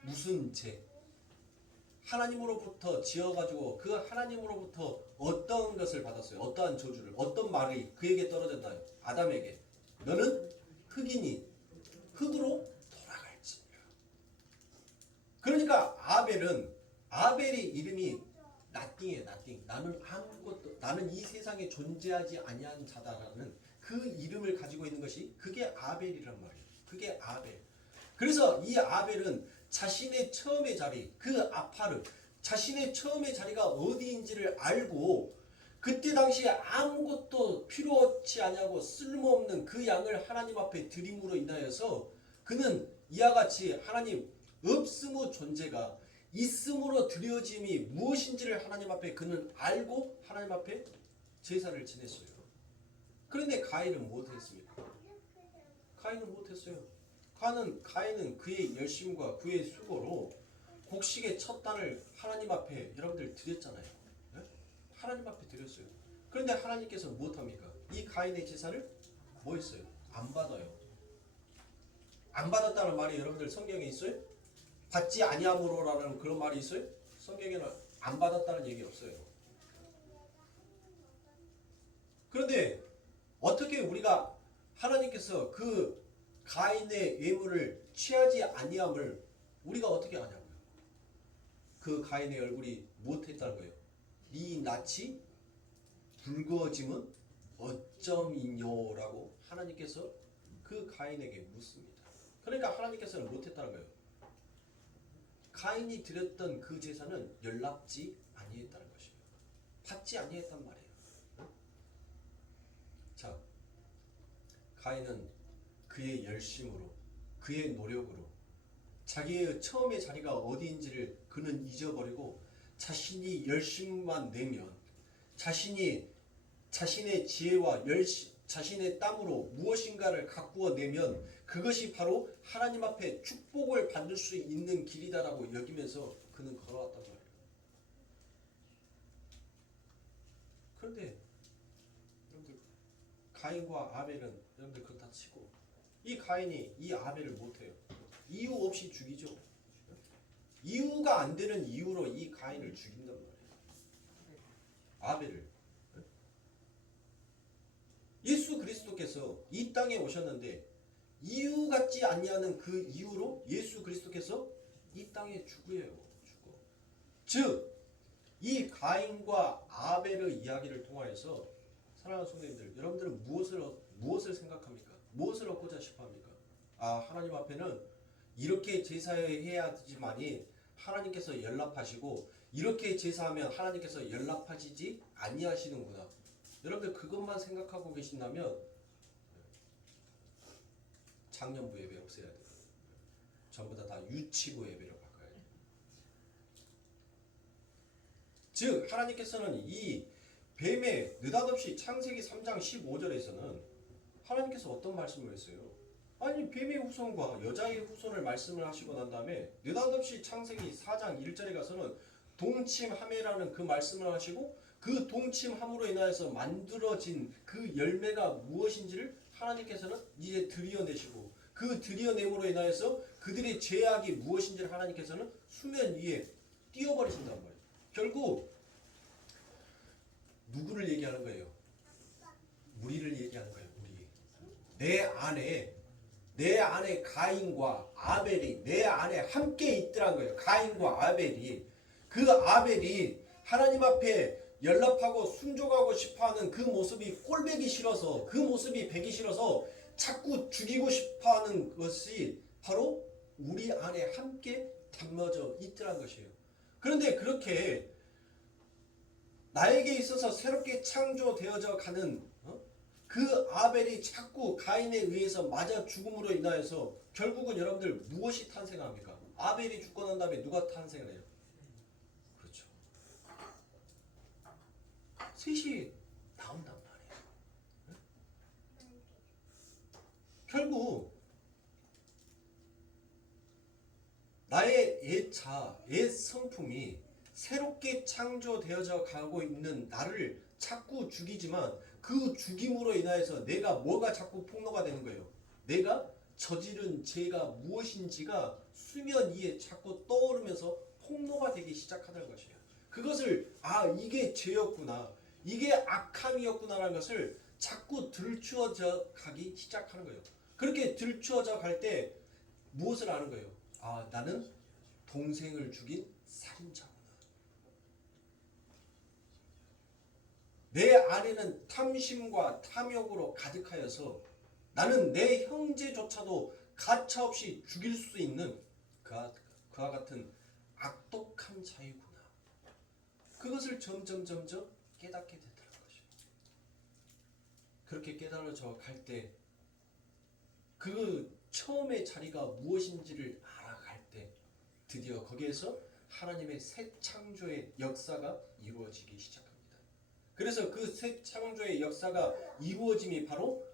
무슨 죄, 하나님으로부터 지어가지고 그 하나님으로부터 어떤 것을 받았어요? 어떠한 저주를, 어떤 말이 그에게 떨어졌나요? 아담에게 너는 흙이니 흙으로 돌아갈지니라. 그러니까 아벨의 이름이 nothing이에요. nothing. 나는 아무것도, 나는 이 세상에 존재하지 아니한 자다라는 그 이름을 가지고 있는 것이 그게 아벨이란 말이에요. 그게 아벨. 그래서 이 아벨은 자신의 처음의 자리, 그 아파르, 자신의 처음의 자리가 어디인지를 알고 그때 당시에 아무것도 필요치 아니하고 쓸모없는 그 양을 하나님 앞에 드림으로 인하여서 그는 이와 같이 하나님 없음의 존재가 있음으로 드려짐이 무엇인지를 하나님 앞에 그는 알고 하나님 앞에 제사를 지냈어요. 그런데 가인은 못했습니까? 가인은 못했어요. 가인은 그의 열심과 그의 수고로 곡식의 첫 단을 하나님 앞에 여러분들 드렸잖아요. 네? 하나님 앞에 드렸어요. 그런데 하나님께서 무엇합니까? 이 가인의 제사를 뭐 했어요? 안 받아요. 안 받았다는 말이 여러분들 성경에 있어요? 받지 아니함으로라는 그런 말이 있어요? 성경에는 안 받았다는 얘기 없어요. 그런데 어떻게 우리가 하나님께서 그 가인의 예물을 취하지 아니함을 우리가 어떻게 아냐고요? 그 가인의 얼굴이 무엇했다는 거예요? 네 낯이 붉어짐은 어쩌이뇨라고 하나님께서 그 가인에게 묻습니다. 그러니까 하나님께서는 못했다는 거예요. 가인이 드렸던 그 제사는 연락지 아니했다는 것이에요. 받지 아니했단 말이에요. 자, 가인은 그의 열심으로, 그의 노력으로 자기의 처음의 자리가 어디인지를 그는 잊어버리고 자신이 열심만 내면 자신의 지혜와 자신의 땀으로 무엇인가를 가꾸어 내면 그것이 바로 하나님 앞에 축복을 받을 수 있는 길이다라고 여기면서 그는 걸어왔단 말이에요. 그런데 여러분들 가인과 아벨은 여러분들 그거 다 치고 이 가인이 이 아벨을 못해요. 이유 없이 죽이죠. 이유가 안 되는 이유로 이 가인을 죽인단 말이에요. 아벨을. 예수 그리스도께서 이 땅에 오셨는데 이유 같지 아니하는 그 이유로 예수 그리스도께서 이 땅에 죽어요. 즉, 이 가인과 아벨의 이야기를 통하여서 사랑하는 성도님들, 여러분들은 무엇을 생각합니까? 무엇을 얻고자 싶어합니까? 아, 하나님 앞에는 이렇게 제사해야지만이 하나님께서 연락하시고 이렇게 제사하면 하나님께서 연락하시지 아니하시는구나. 여러분들 그것만 생각하고 계신다면 장년부 예배 없애야 돼요. 전부 다 유치부 예배로 바꿔야 돼요. 즉 하나님께서는 이 뱀의 느닷없이 창세기 3장 15절에서는 하나님께서 어떤 말씀을 했어요? 아니 뱀의 후손과 여자의 후손을 말씀을 하시고 난 다음에 느닷없이 창세기 4장 1절에 가서는 동침함이라는 그 말씀을 하시고 그 동침함으로 인하여서 만들어진 그 열매가 무엇인지를 하나님께서는 이제 드리어내시고 그 드리어냄으로 인하여서 그들의 죄악이 무엇인지를 하나님께서는 수면 위에 띄워버리신단 말이에요. 결국 누구를 얘기하는 거예요? 우리를 얘기하는 거예요. 우리. 내 안에 가인과 아벨이 내 안에 함께 있더란 거예요. 가인과 아벨이. 그 아벨이 하나님 앞에 연락하고 순종하고 싶어하는 그 모습이 꼴보기 싫어서, 그 모습이 보기 싫어서 자꾸 죽이고 싶어하는 것이 바로 우리 안에 함께 담겨져 있더란 것이에요. 그런데 그렇게 나에게 있어서 새롭게 창조되어져 가는 그 아벨이 자꾸 가인에 의해서 맞아 죽음으로 인하여서 결국은 여러분들 무엇이 탄생합니까? 아벨이 죽고 난 다음에 누가 탄생을 해요? 그렇죠. 셋이 나온단 말이에요. 결국 나의 옛 성품이 새롭게 창조되어져 가고 있는 나를 자꾸 죽이지만 그 죽임으로 인하여서 내가 뭐가 자꾸 폭로가 되는 거예요. 내가 저지른 죄가 무엇인지가 수면 위에 자꾸 떠오르면서 폭로가 되기 시작하는 것이에요. 그것을 이게 죄였구나, 이게 악함이었구나라는 것을 자꾸 들추어져 가기 시작하는 거예요. 그렇게 들추어져 갈 때 무엇을 아는 거예요? 나는 동생을 죽인 살인자구나. 내 안에는 탐심과 탐욕으로 가득하여서 나는 내 형제조차도 가차없이 죽일 수 있는 그와 같은 악독한 자이구나. 그것을 점점 깨닫게 되더라는 것이에요. 그렇게 깨달아져 갈 때 그 처음의 자리가 무엇인지를 알아갈 때 드디어 거기에서 하나님의 새 창조의 역사가 이루어지기 시작합니다. 그래서 그 새 창조의 역사가 이루어짐이 바로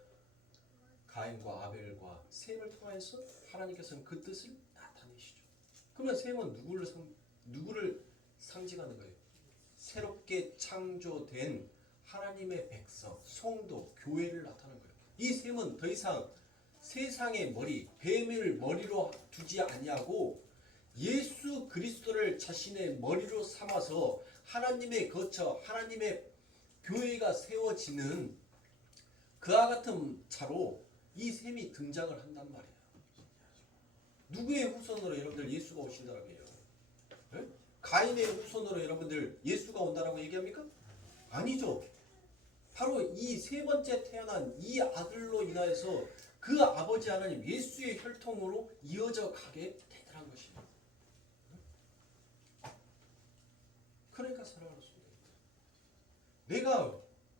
가인과 아벨과 셈을 통해서 하나님께서는 그 뜻을 나타내시죠. 그러면 셈은 누구를 상징하는 거예요? 새롭게 창조된 하나님의 백성, 성도, 교회를 나타내는 거예요. 이 셈은 더 이상 세상의 머리, 뱀을 머리로 두지 아니하고 예수 그리스도를 자신의 머리로 삼아서 하나님의 거처, 하나님의 교회가 세워지는 그와 같은 자로 이 셈이 등장을 한단 말이에요. 누구의 후손으로 여러분들 예수가 오신다라고 해요? 네? 가인의 후손으로 여러분들 예수가 온다라고 얘기합니까? 아니죠. 바로 이 세 번째 태어난 이 아들로 인하여서 그 아버지 하나님 예수의 혈통으로 이어져 가게 되더란 것입니다. 그러니까 사랑하는 성도,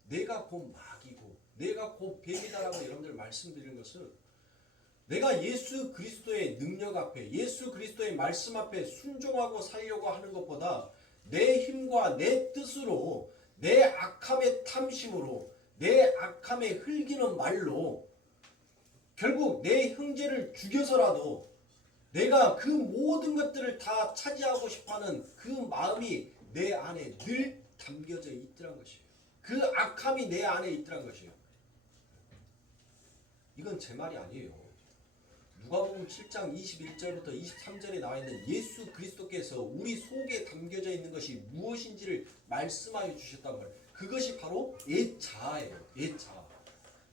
내가 곧 마귀고 내가 곧 뱀이다라고 여러분들 말씀드리는 것은 내가 예수 그리스도의 능력 앞에, 예수 그리스도의 말씀 앞에 순종하고 살려고 하는 것보다 내 힘과 내 뜻으로, 내 악함의 탐심으로, 내 악함의 흘기는 말로 결국 내 형제를 죽여서라도 내가 그 모든 것들을 다 차지하고 싶어하는 그 마음이 내 안에 늘 담겨져 있더란 것이에요. 그 악함이 내 안에 있더란 것이에요. 이건 제 말이 아니에요. 누가복음 7장 21절부터 23절에 나와 있는 예수 그리스도께서 우리 속에 담겨져 있는 것이 무엇인지를 말씀하여 주셨단 말이에요. 그것이 바로 옛 자아예요. 옛 자아.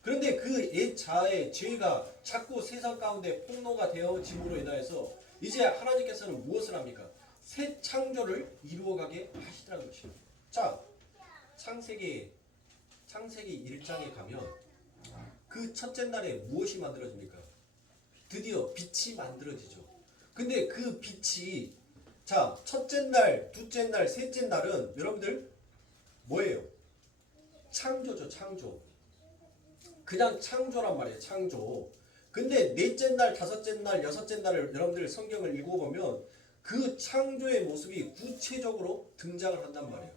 그런데 그 옛 자아의 죄가 자꾸 세상 가운데 폭로가 되어짐으로 인하여서 이제 하나님께서는 무엇을 합니까? 새 창조를 이루어가게 하시더라는 것이에요. 자, 창세기 1장에 가면 그 첫째 날에 무엇이 만들어집니까? 드디어 빛이 만들어지죠. 근데 그 빛이 첫째 날, 둘째 날, 셋째 날은 여러분들 뭐예요? 창조죠. 창조. 그냥 창조란 말이에요. 창조. 근데 넷째 날, 다섯째 날, 여섯째 날을 여러분들 성경을 읽어보면 그 창조의 모습이 구체적으로 등장을 한단 말이에요.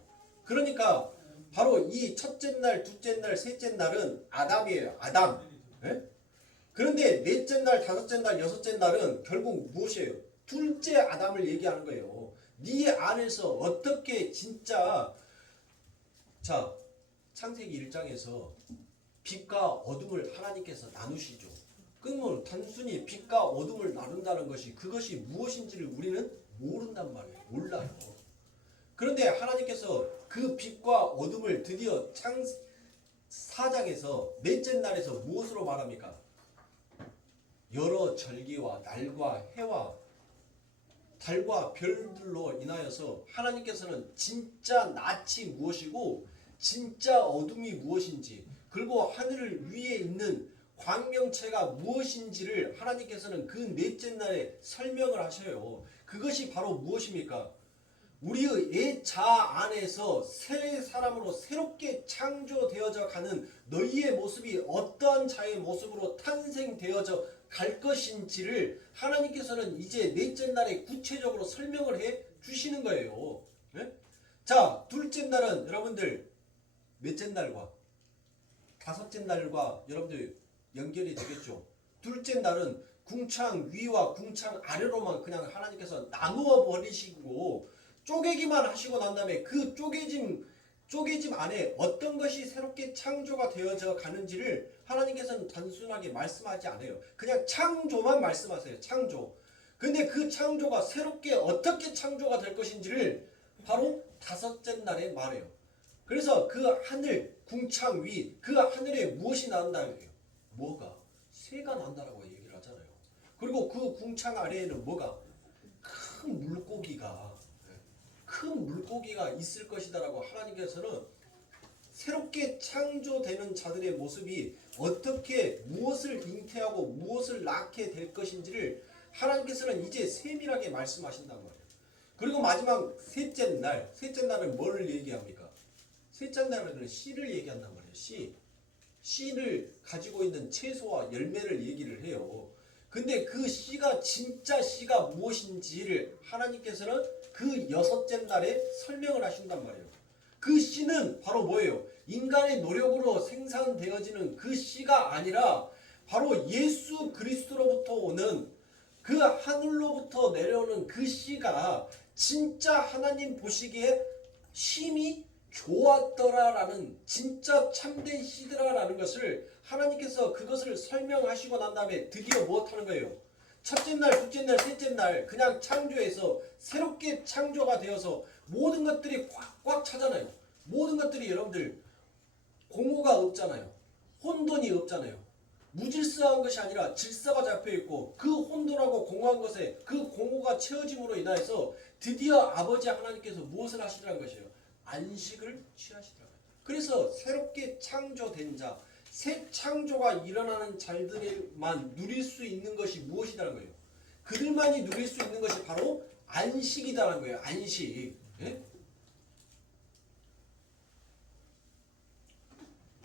그러니까 바로 이 첫째 날, 둘째 날, 셋째 날은 아담이에요. 아담. 네? 그런데 넷째 날, 다섯째 날, 여섯째 날은 결국 무엇이에요? 둘째 아담을 얘기하는 거예요. 네 안에서 어떻게 진짜 창세기 1장에서 빛과 어둠을 하나님께서 나누시죠. 그러면 단순히 빛과 어둠을 나눈다는 것이 그것이 무엇인지를 우리는 모른단 말이에요. 몰라요. 그런데 하나님께서 그 빛과 어둠을 드디어 창 4장에서 넷째 날에서 무엇으로 말합니까? 여러 절기와 날과 해와 달과 별들로 인하여서 하나님께서는 진짜 낯이 무엇이고 진짜 어둠이 무엇인지 그리고 하늘 위에 있는 광명체가 무엇인지를 하나님께서는 그 넷째 날에 설명을 하셔요. 그것이 바로 무엇입니까? 우리의 옛 자아 안에서 새 사람으로 새롭게 창조되어져 가는 너희의 모습이 어떠한 자의 모습으로 탄생되어져 갈 것인지를 하나님께서는 이제 넷째 날에 구체적으로 설명을 해 주시는 거예요. 네? 자, 둘째 날은 여러분들 몇째 날과 다섯째 날과 여러분들 연결이 되겠죠. 둘째 날은 궁창 위와 궁창 아래로만 그냥 하나님께서 나누어 버리시고 쪼개기만 하시고 난 다음에 그 쪼개짐 안에 어떤 것이 새롭게 창조가 되어져 가는지를 하나님께서는 단순하게 말씀하지 않아요. 그냥 창조만 말씀하세요. 창조. 근데 그 창조가 새롭게 어떻게 창조가 될 것인지를 바로 다섯째 날에 말해요. 그래서 그 하늘 궁창 위 그 하늘에 무엇이 난다는 거예요. 뭐가? 새가 난다라고 얘기를 하잖아요. 그리고 그 궁창 아래에는 뭐가? 큰 물고기가 있을 것이다라고 하나님께서는 새롭게 창조되는 자들의 모습이 어떻게 무엇을 잉태하고 무엇을 낳게 될 것인지를 하나님께서는 이제 세밀하게 말씀하신단 말이에요. 그리고 마지막 셋째 날은 뭘 얘기합니까? 셋째 날은 씨를 얘기한단 말이에요. 씨를 가지고 있는 채소와 열매를 얘기를 해요. 근데 그 씨가 진짜 씨가 무엇인지를 하나님께서는 그 여섯째 날에 설명을 하신단 말이에요. 그 씨는 바로 뭐예요? 인간의 노력으로 생산되어지는 그 씨가 아니라 바로 예수 그리스도로부터 오는 그 하늘로부터 내려오는 그 씨가 진짜 하나님 보시기에 심히 좋았더라라는 진짜 참된 씨더라라는 것을 하나님께서 그것을 설명하시고 난 다음에 드디어 무엇하는 거예요? 첫째 날, 둘째 날, 셋째 날 그냥 창조해서 새롭게 창조가 되어서 모든 것들이 꽉꽉 차잖아요. 모든 것들이 여러분들 공허가 없잖아요. 혼돈이 없잖아요. 무질서한 것이 아니라 질서가 잡혀있고 그 혼돈하고 공허한 것에 그 공허가 채워짐으로 인하여서 드디어 아버지 하나님께서 무엇을 하시라는 것이에요? 안식을 취하시더라고요. 그래서 새롭게 창조된 자, 새 창조가 일어나는 자들만 누릴 수 있는 것이 무엇이라는 거예요? 그들만이 누릴 수 있는 것이 바로 안식이다라는 거예요. 안식. 예?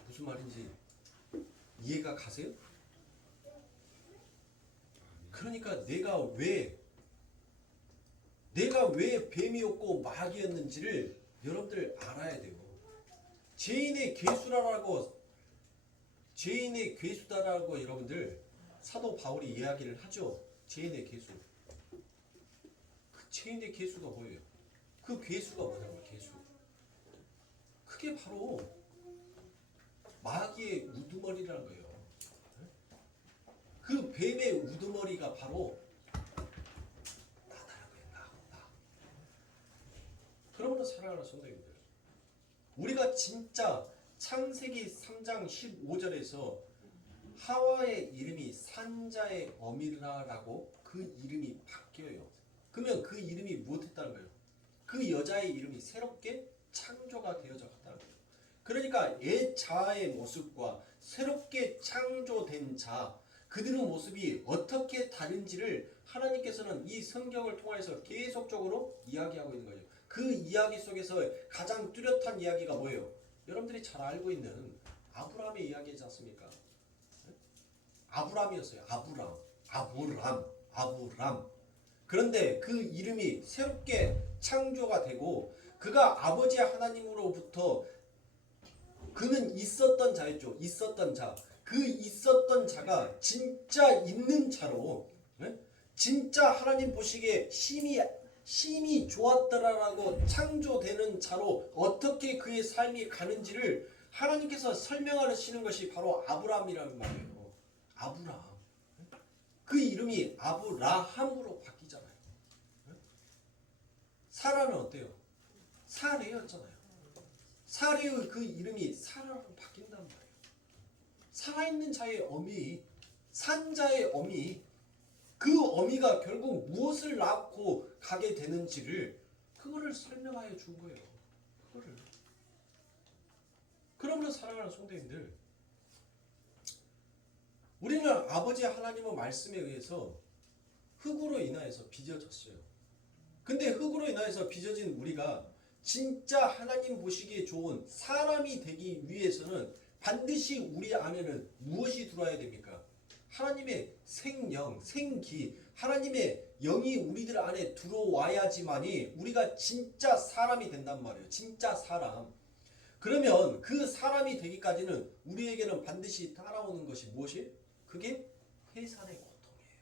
무슨 말인지 이해가 가세요? 그러니까 내가 왜 뱀이었고 마귀였는지를 여러분들 알아야 돼요. 죄인의 괴수다라고 여러분들 사도 바울이 이야기를 하죠. 죄인의 괴수. 그 죄인의 괴수가 뭐예요? 그 괴수가 뭐냐고 괴수. 그게 바로 마귀의 우두머리라는 거예요. 그 뱀의 우두머리가 바로 나다라는 거예요. 나. 그러므로 사랑하는 성도님들, 우리가 진짜 창세기 3장 15절에서 하와의 이름이 산자의 어미라라고 그 이름이 바뀌어요. 그러면 그 이름이 무엇했다는 거예요? 그 여자의 이름이 새롭게 창조가 되어져 갔다는 거예요. 그러니까 옛 자아의 모습과 새롭게 창조된 자, 그들의 모습이 어떻게 다른지를 하나님께서는 이 성경을 통해서 계속적으로 이야기하고 있는 거예요. 그 이야기 속에서 가장 뚜렷한 이야기가 뭐예요? 여러분들이 잘 알고 있는 아브라함의 이야기지 않습니까? 아브람이었어요. 아브람. 그런데 그 이름이 새롭게 창조가 되고 그가 아버지 하나님으로부터 그는 있었던 자였죠. 있었던 자. 그 있었던 자가 진짜 있는 자로 진짜 하나님 보시기에 심히 좋았더라라고 창조되는 자로 어떻게 그의 삶이 가는지를 하나님께서 설명하시는 것이 바로 아브라함이라는 말이에요. 아브라함. 그 이름이 아브라함으로 바뀌잖아요. 사라는 어때요? 사레였잖아요. 사레의 그 이름이 사라로 바뀐단 말이에요. 살아있는 자의 어미, 산 자의 어미, 그 어미가 결국 무엇을 낳고 가게 되는지를 그거를 설명하여 준 거예요. 그거를. 그러므로 사랑하는 성도님들, 우리는 아버지 하나님의 말씀에 의해서 흙으로 인하여서 빚어졌어요. 근데 흙으로 인하여서 빚어진 우리가 진짜 하나님 보시기에 좋은 사람이 되기 위해서는 반드시 우리 안에는 무엇이 들어와야 됩니까? 하나님의 생영, 생기, 하나님의 영이 우리들 안에 들어와야지만이 우리가 진짜 사람이 된단 말이에요. 진짜 사람. 그러면 그 사람이 되기까지는 우리에게는 반드시 따라오는 것이 무엇이? 그게 해산의 고통이에요.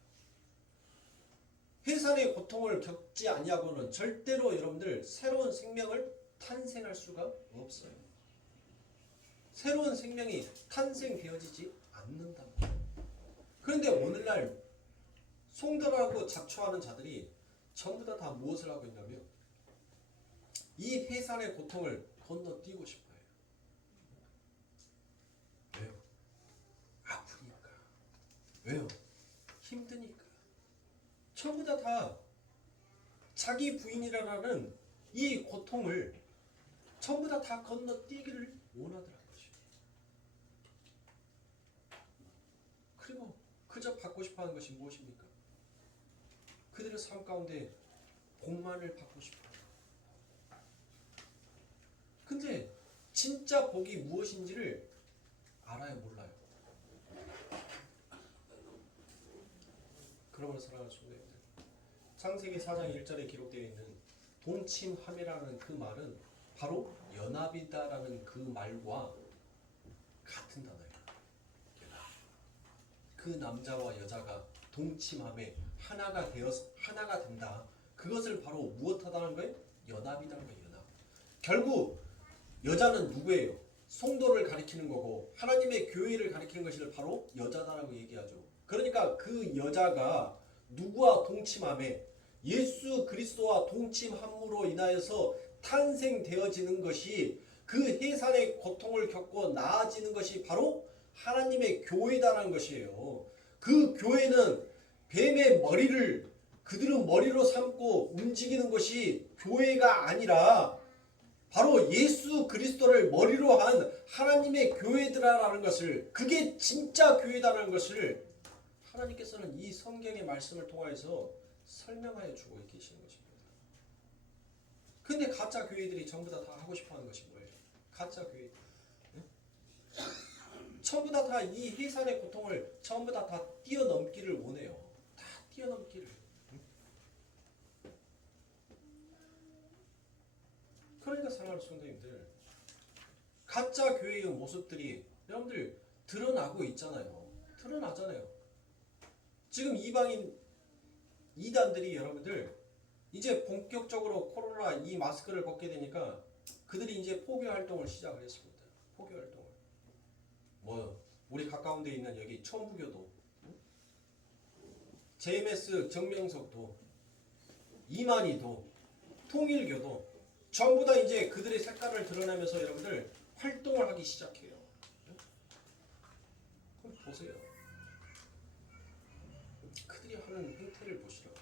해산의 고통을 겪지 아니하고는 절대로 여러분들 새로운 생명을 탄생할 수가 없어요. 새로운 생명이 탄생되어지지 않는다. 그런데 오늘날 송도라고 자초하는 자들이 전부 다 무엇을 하고 있냐면 이 해산의 고통을 건너뛰고 싶어요. 왜요? 아프니까. 왜요? 힘드니까. 전부 다 자기 부인이라는 이 고통을 전부 다 건너뛰기를 원하더라고요. 그리고 그저 받고 싶어하는 것이 무엇입니까? 그들의 삶 가운데 복만을 받고 싶어요. 근데 진짜 복이 무엇인지를 알아요, 몰라요? 그러므로 사랑하는 성도님들, 창세기 4장 1절에 기록되어 있는 동침함이라는 그 말은 바로 연합이다라는 그 말과 같은 단어예요. 그 남자와 여자가 동침함에 하나가 되어서 하나가 된다. 그것을 바로 무엇하다는 거예요? 연합이라는 거예요. 연합. 결국 여자는 누구예요? 성도를 가리키는 거고 하나님의 교회를 가리키는 것이 바로 여자다라고 얘기하죠. 그러니까 그 여자가 누구와 동침함에 예수 그리스도와 동침함으로 인하여서 탄생되어지는 것이 그 해산의 고통을 겪고 나아지는 것이 바로 하나님의 교회다라는 것이에요. 그 교회는 뱀의 머리를 그들은 머리로 삼고 움직이는 것이 교회가 아니라 바로 예수 그리스도를 머리로 한 하나님의 교회들이라는 것을, 그게 진짜 교회다라는 것을 하나님께서는 이 성경의 말씀을 통하여서 설명하여 주고 계시는 것입니다. 근데 가짜 교회들이 전부 다 하고 싶어하는 것이 뭐예요? 가짜 교회들. 전부 다 이 해산의 고통을 전부 다 뛰어넘기를 원해요. 다 뛰어넘기를. 그러니까 사랑하는 성도님들, 가짜 교회의 모습들이 여러분들 드러나고 있잖아요. 드러나잖아요. 지금 이방인 이단들이 여러분들 이제 본격적으로 코로나 이 마스크를 벗게 되니까 그들이 이제 포교 활동을 시작을 했습니다. 포교 활동을. 우리 가까운 데 있는 여기 천부교도, JMS 정명석도, 이만희도, 통일교도 전부 다 이제 그들의 색깔을 드러내면서 여러분들 활동을 하기 시작해요. 그럼 보세요. 그들이 하는 행태를 보시라고.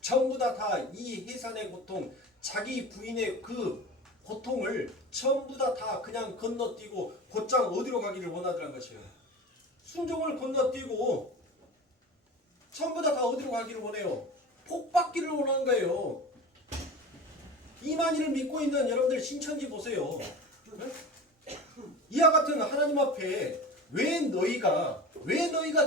전부 다 이 해산의 고통, 자기 부인의 그 고통을 전부 다 그냥 건너뛰고 곧장 어디로 가기를 원하더란 것이에요. 순종을 건너뛰고 전부 다 어디로 가기를 원해요? 복 받기를 원하는 거예요. 이만희를 믿고 있는 여러분들 신천지 보세요. 이와 같은 하나님 앞에 왜 너희가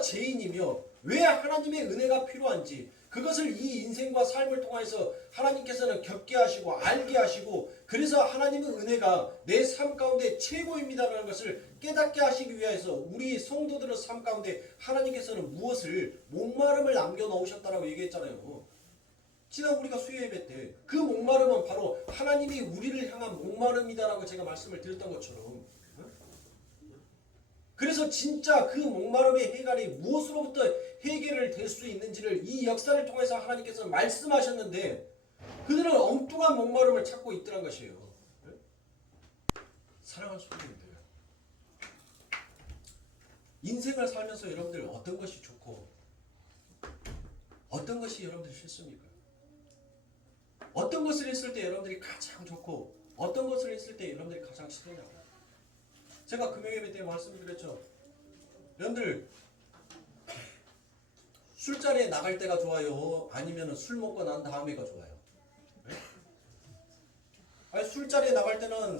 죄인이며 왜 하나님의 은혜가 필요한지 그것을 이 인생과 삶을 통해서 하나님께서는 겪게 하시고 알게 하시고 그래서 하나님의 은혜가 내 삶 가운데 최고입니다라는 것을 깨닫게 하시기 위해서 우리 성도들의 삶 가운데 하나님께서는 무엇을 목마름을 남겨놓으셨다라고 얘기했잖아요. 지난 우리가 수요 예배 때 그 목마름은 바로 하나님이 우리를 향한 목마름이다라고 제가 말씀을 드렸던 것처럼 그래서 진짜 그 목마름의 해결이 무엇으로부터 해결을 될 수 있는지를 이 역사를 통해서 하나님께서 말씀하셨는데 그들은 엉뚱한 목마름을 찾고 있더란 것이에요. 사랑하는 성도님들, 인생을 살면서 여러분들 어떤 것이 좋고 어떤 것이 여러분들 싫습니까? 어떤 것을 했을 때 여러분들이 가장 좋고 어떤 것을 했을 때 여러분들이 가장 싫으냐고. 제가 금요일 때 말씀드렸죠. 여러분들 술자리에 나갈 때가 좋아요? 아니면 술 먹고 난 다음에가 좋아요? 네? 아니, 술자리에 나갈 때는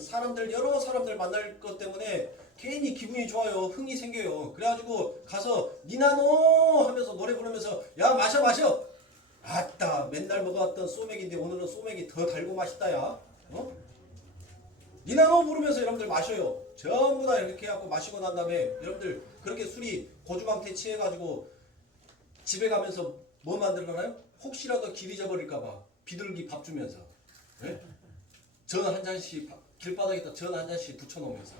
여러 사람들 만날 것 때문에 괜히 기분이 좋아요. 흥이 생겨요. 그래가지고 가서 니나노 하면서 노래 부르면서 야 마셔 마셔. 아따 맨날 먹어왔던 소맥인데 오늘은 소맥이 더 달고 맛있다야. 어? 니나노 부르면서 여러분들 마셔요. 전부 다 이렇게 해갖고 마시고 난 다음에 여러분들 그렇게 술이 고주망태 취해가지고 집에 가면서 뭐 만들어가나요? 혹시라도 길 잊어버릴까봐 비둘기 밥 주면서 네? 전 한 잔씩 길바닥에다 전 한 잔씩 붙여놓으면서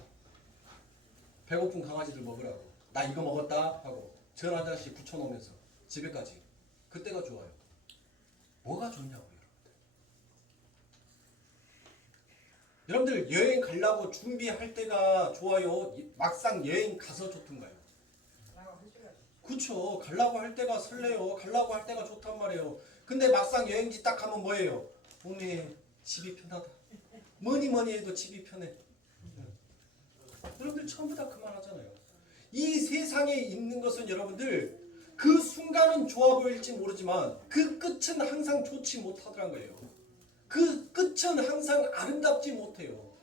배고픈 강아지들 먹으라고 나 이거 먹었다 하고 전 한 잔씩 붙여놓으면서 집에까지. 그때가 좋아요. 뭐가 좋냐고요. 여러분들 여행 가려고 준비할 때가 좋아요? 막상 여행 가서 좋던가요? 그쵸. 가려고 할 때가 설레요. 가려고 할 때가 좋단 말이에요. 근데 막상 여행지 딱 가면 뭐예요? 오늘 집이 편하다. 뭐니 해도 집이 편해. 여러분들 전부 다 그만하잖아요. 이 세상에 있는 것은 여러분들 그 순간은 좋아 보일지 모르지만 그 끝은 항상 좋지 못하더란 거예요. 그 끝은 항상 아름답지 못해요.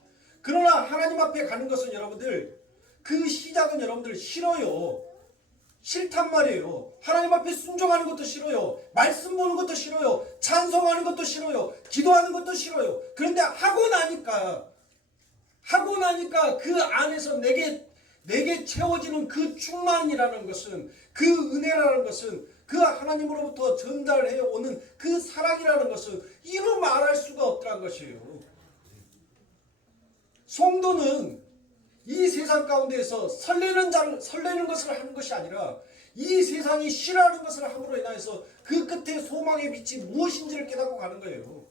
그러나 하나님 앞에 가는 것은 여러분들 그 시작은 여러분들 싫어요. 싫단 말이에요. 하나님 앞에 순종하는 것도 싫어요. 말씀 보는 것도 싫어요. 찬송하는 것도 싫어요. 기도하는 것도 싫어요. 그런데 하고 나니까 그 안에서 내게 채워지는 그 충만이라는 것은 그 은혜라는 것은 그 하나님으로부터 전달해 오는 그 사랑이라는 것은 이루 말할 수가 없더란 것이에요. 성도는 이 세상 가운데에서 설레는 것을 하는 것이 아니라 이 세상이 싫어하는 것을 함으로 인하여서 그 끝에 소망의 빛이 무엇인지를 깨닫고 가는 거예요.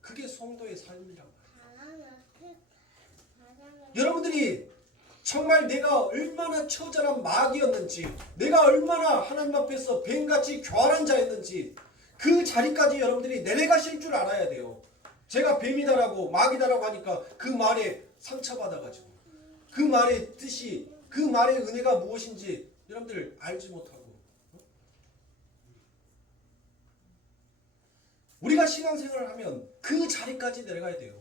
그게 성도의 삶이라고. 여러분들이 정말 내가 얼마나 처절한 마귀였는지, 내가 얼마나 하나님 앞에서 뱀같이 교활한 자였는지 그 자리까지 여러분들이 내려가실 줄 알아야 돼요. 제가 뱀이다라고 마귀다라고 하니까 그 말에 상처받아가지고 그 말의 뜻이, 그 말의 은혜가 무엇인지 여러분들 알지 못하고 우리가 신앙생활을 하면 그 자리까지 내려가야 돼요.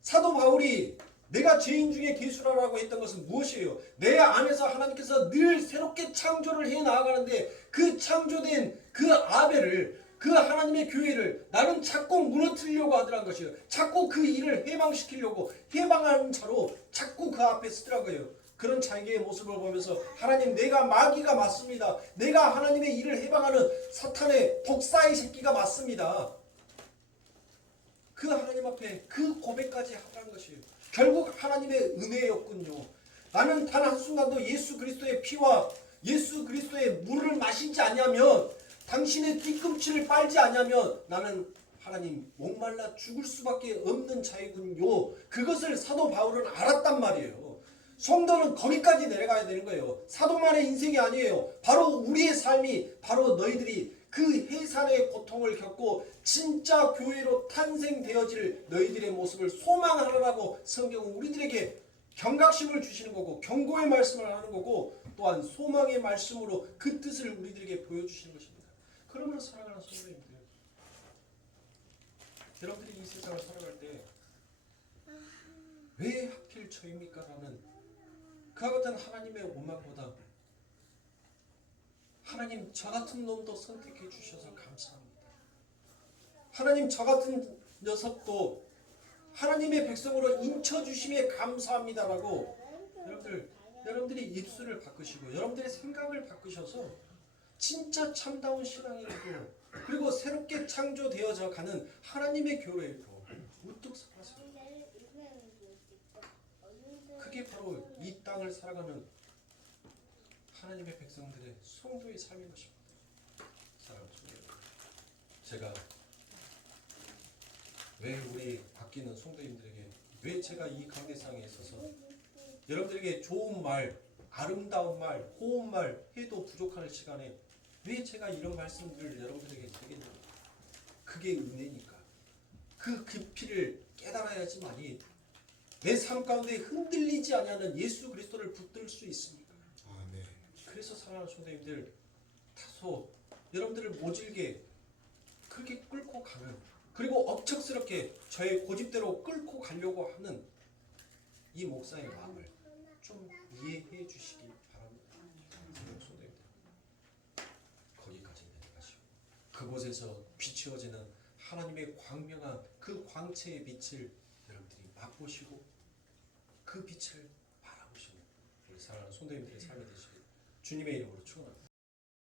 사도 바울이 내가 죄인 중에 괴수라고 했던 것은 무엇이에요? 내 안에서 하나님께서 늘 새롭게 창조를 해 나아가는데 그 창조된 그 아벨을, 그 하나님의 교회를 나는 자꾸 무너뜨리려고 하더란 것이에요. 자꾸 그 일을 해방시키려고 해방하는 자로 자꾸 그 앞에 서더라고요. 그런 자기의 모습을 보면서 하나님 내가 마귀가 맞습니다. 내가 하나님의 일을 해방하는 사탄의 독사의 새끼가 맞습니다. 그 하나님 앞에 그 고백까지 하라는 것이에요. 결국 하나님의 은혜였군요. 나는 단 한순간도 예수 그리스도의 피와 예수 그리스도의 물을 마시지 않냐면, 당신의 뒤꿈치를 빨지 않냐면 나는 하나님 목말라 죽을 수밖에 없는 자이군요. 그것을 사도 바울은 알았단 말이에요. 성도는 거기까지 내려가야 되는 거예요. 사도만의 인생이 아니에요. 바로 우리의 삶이, 바로 너희들이 그 해산의 고통을 겪고 진짜 교회로 탄생되어질 너희들의 모습을 소망하라고 성경은 우리들에게 경각심을 주시는 거고, 경고의 말씀을 하는 거고, 또한 소망의 말씀으로 그 뜻을 우리들에게 보여주시는 것입니다. 그러므로 사랑하는 성도님들, 여러분들이 이 세상을 살아갈 때 왜 하필 저입니까? 라는 그와 같은 하나님의 원망보다 하나님 저 같은 놈도 선택해 주셔서 감사합니다. 하나님 저 같은 녀석도 하나님의 백성으로 인쳐주심에 감사합니다라고 여러분들이 입술을 바꾸시고 여러분들의 생각을 바꾸셔서 진짜 참다운 신앙이고, 그리고 새롭게 창조되어져 가는 하나님의 교회로 우뚝 서가세요. 그게 바로 이 땅을 살아가는 하나님의 백성들의 성도의 삶인 것입니다. 사랑하는 성도 여러분, 제가 왜 우리 아끼는 성도님들에게 왜 제가 이 강대상에 있어서 여러분들에게 좋은 말, 아름다운 말, 고운 말 해도 부족할 시간에 왜 제가 이런 말씀들을 여러분들에게 드리겠냐고. 그게 은혜니까. 그 깊이를 깨달아야지만이 내 삶 가운데 흔들리지 아니하는 예수 그리스도를 붙들 수 있습니다. 아멘. 그래서 사랑하는 성도님들, 다소 여러분들을 모질게 그렇게 끌고 가는, 그리고 억척스럽게 저의 고집대로 끌고 가려고 하는 이 목사의 마음을 좀 이해해 주시기 바랍니다. 사랑하는 성도님들, 거기까지 내려가시고 그곳에서 비추어지는 하나님의 광명한 그 광채의 빛을 여러분들이 맛보시고 그 빛을 바라보시는 우리 사랑하는 성도님들의 삶이 되시길 주님의 이름으로 축원합니다.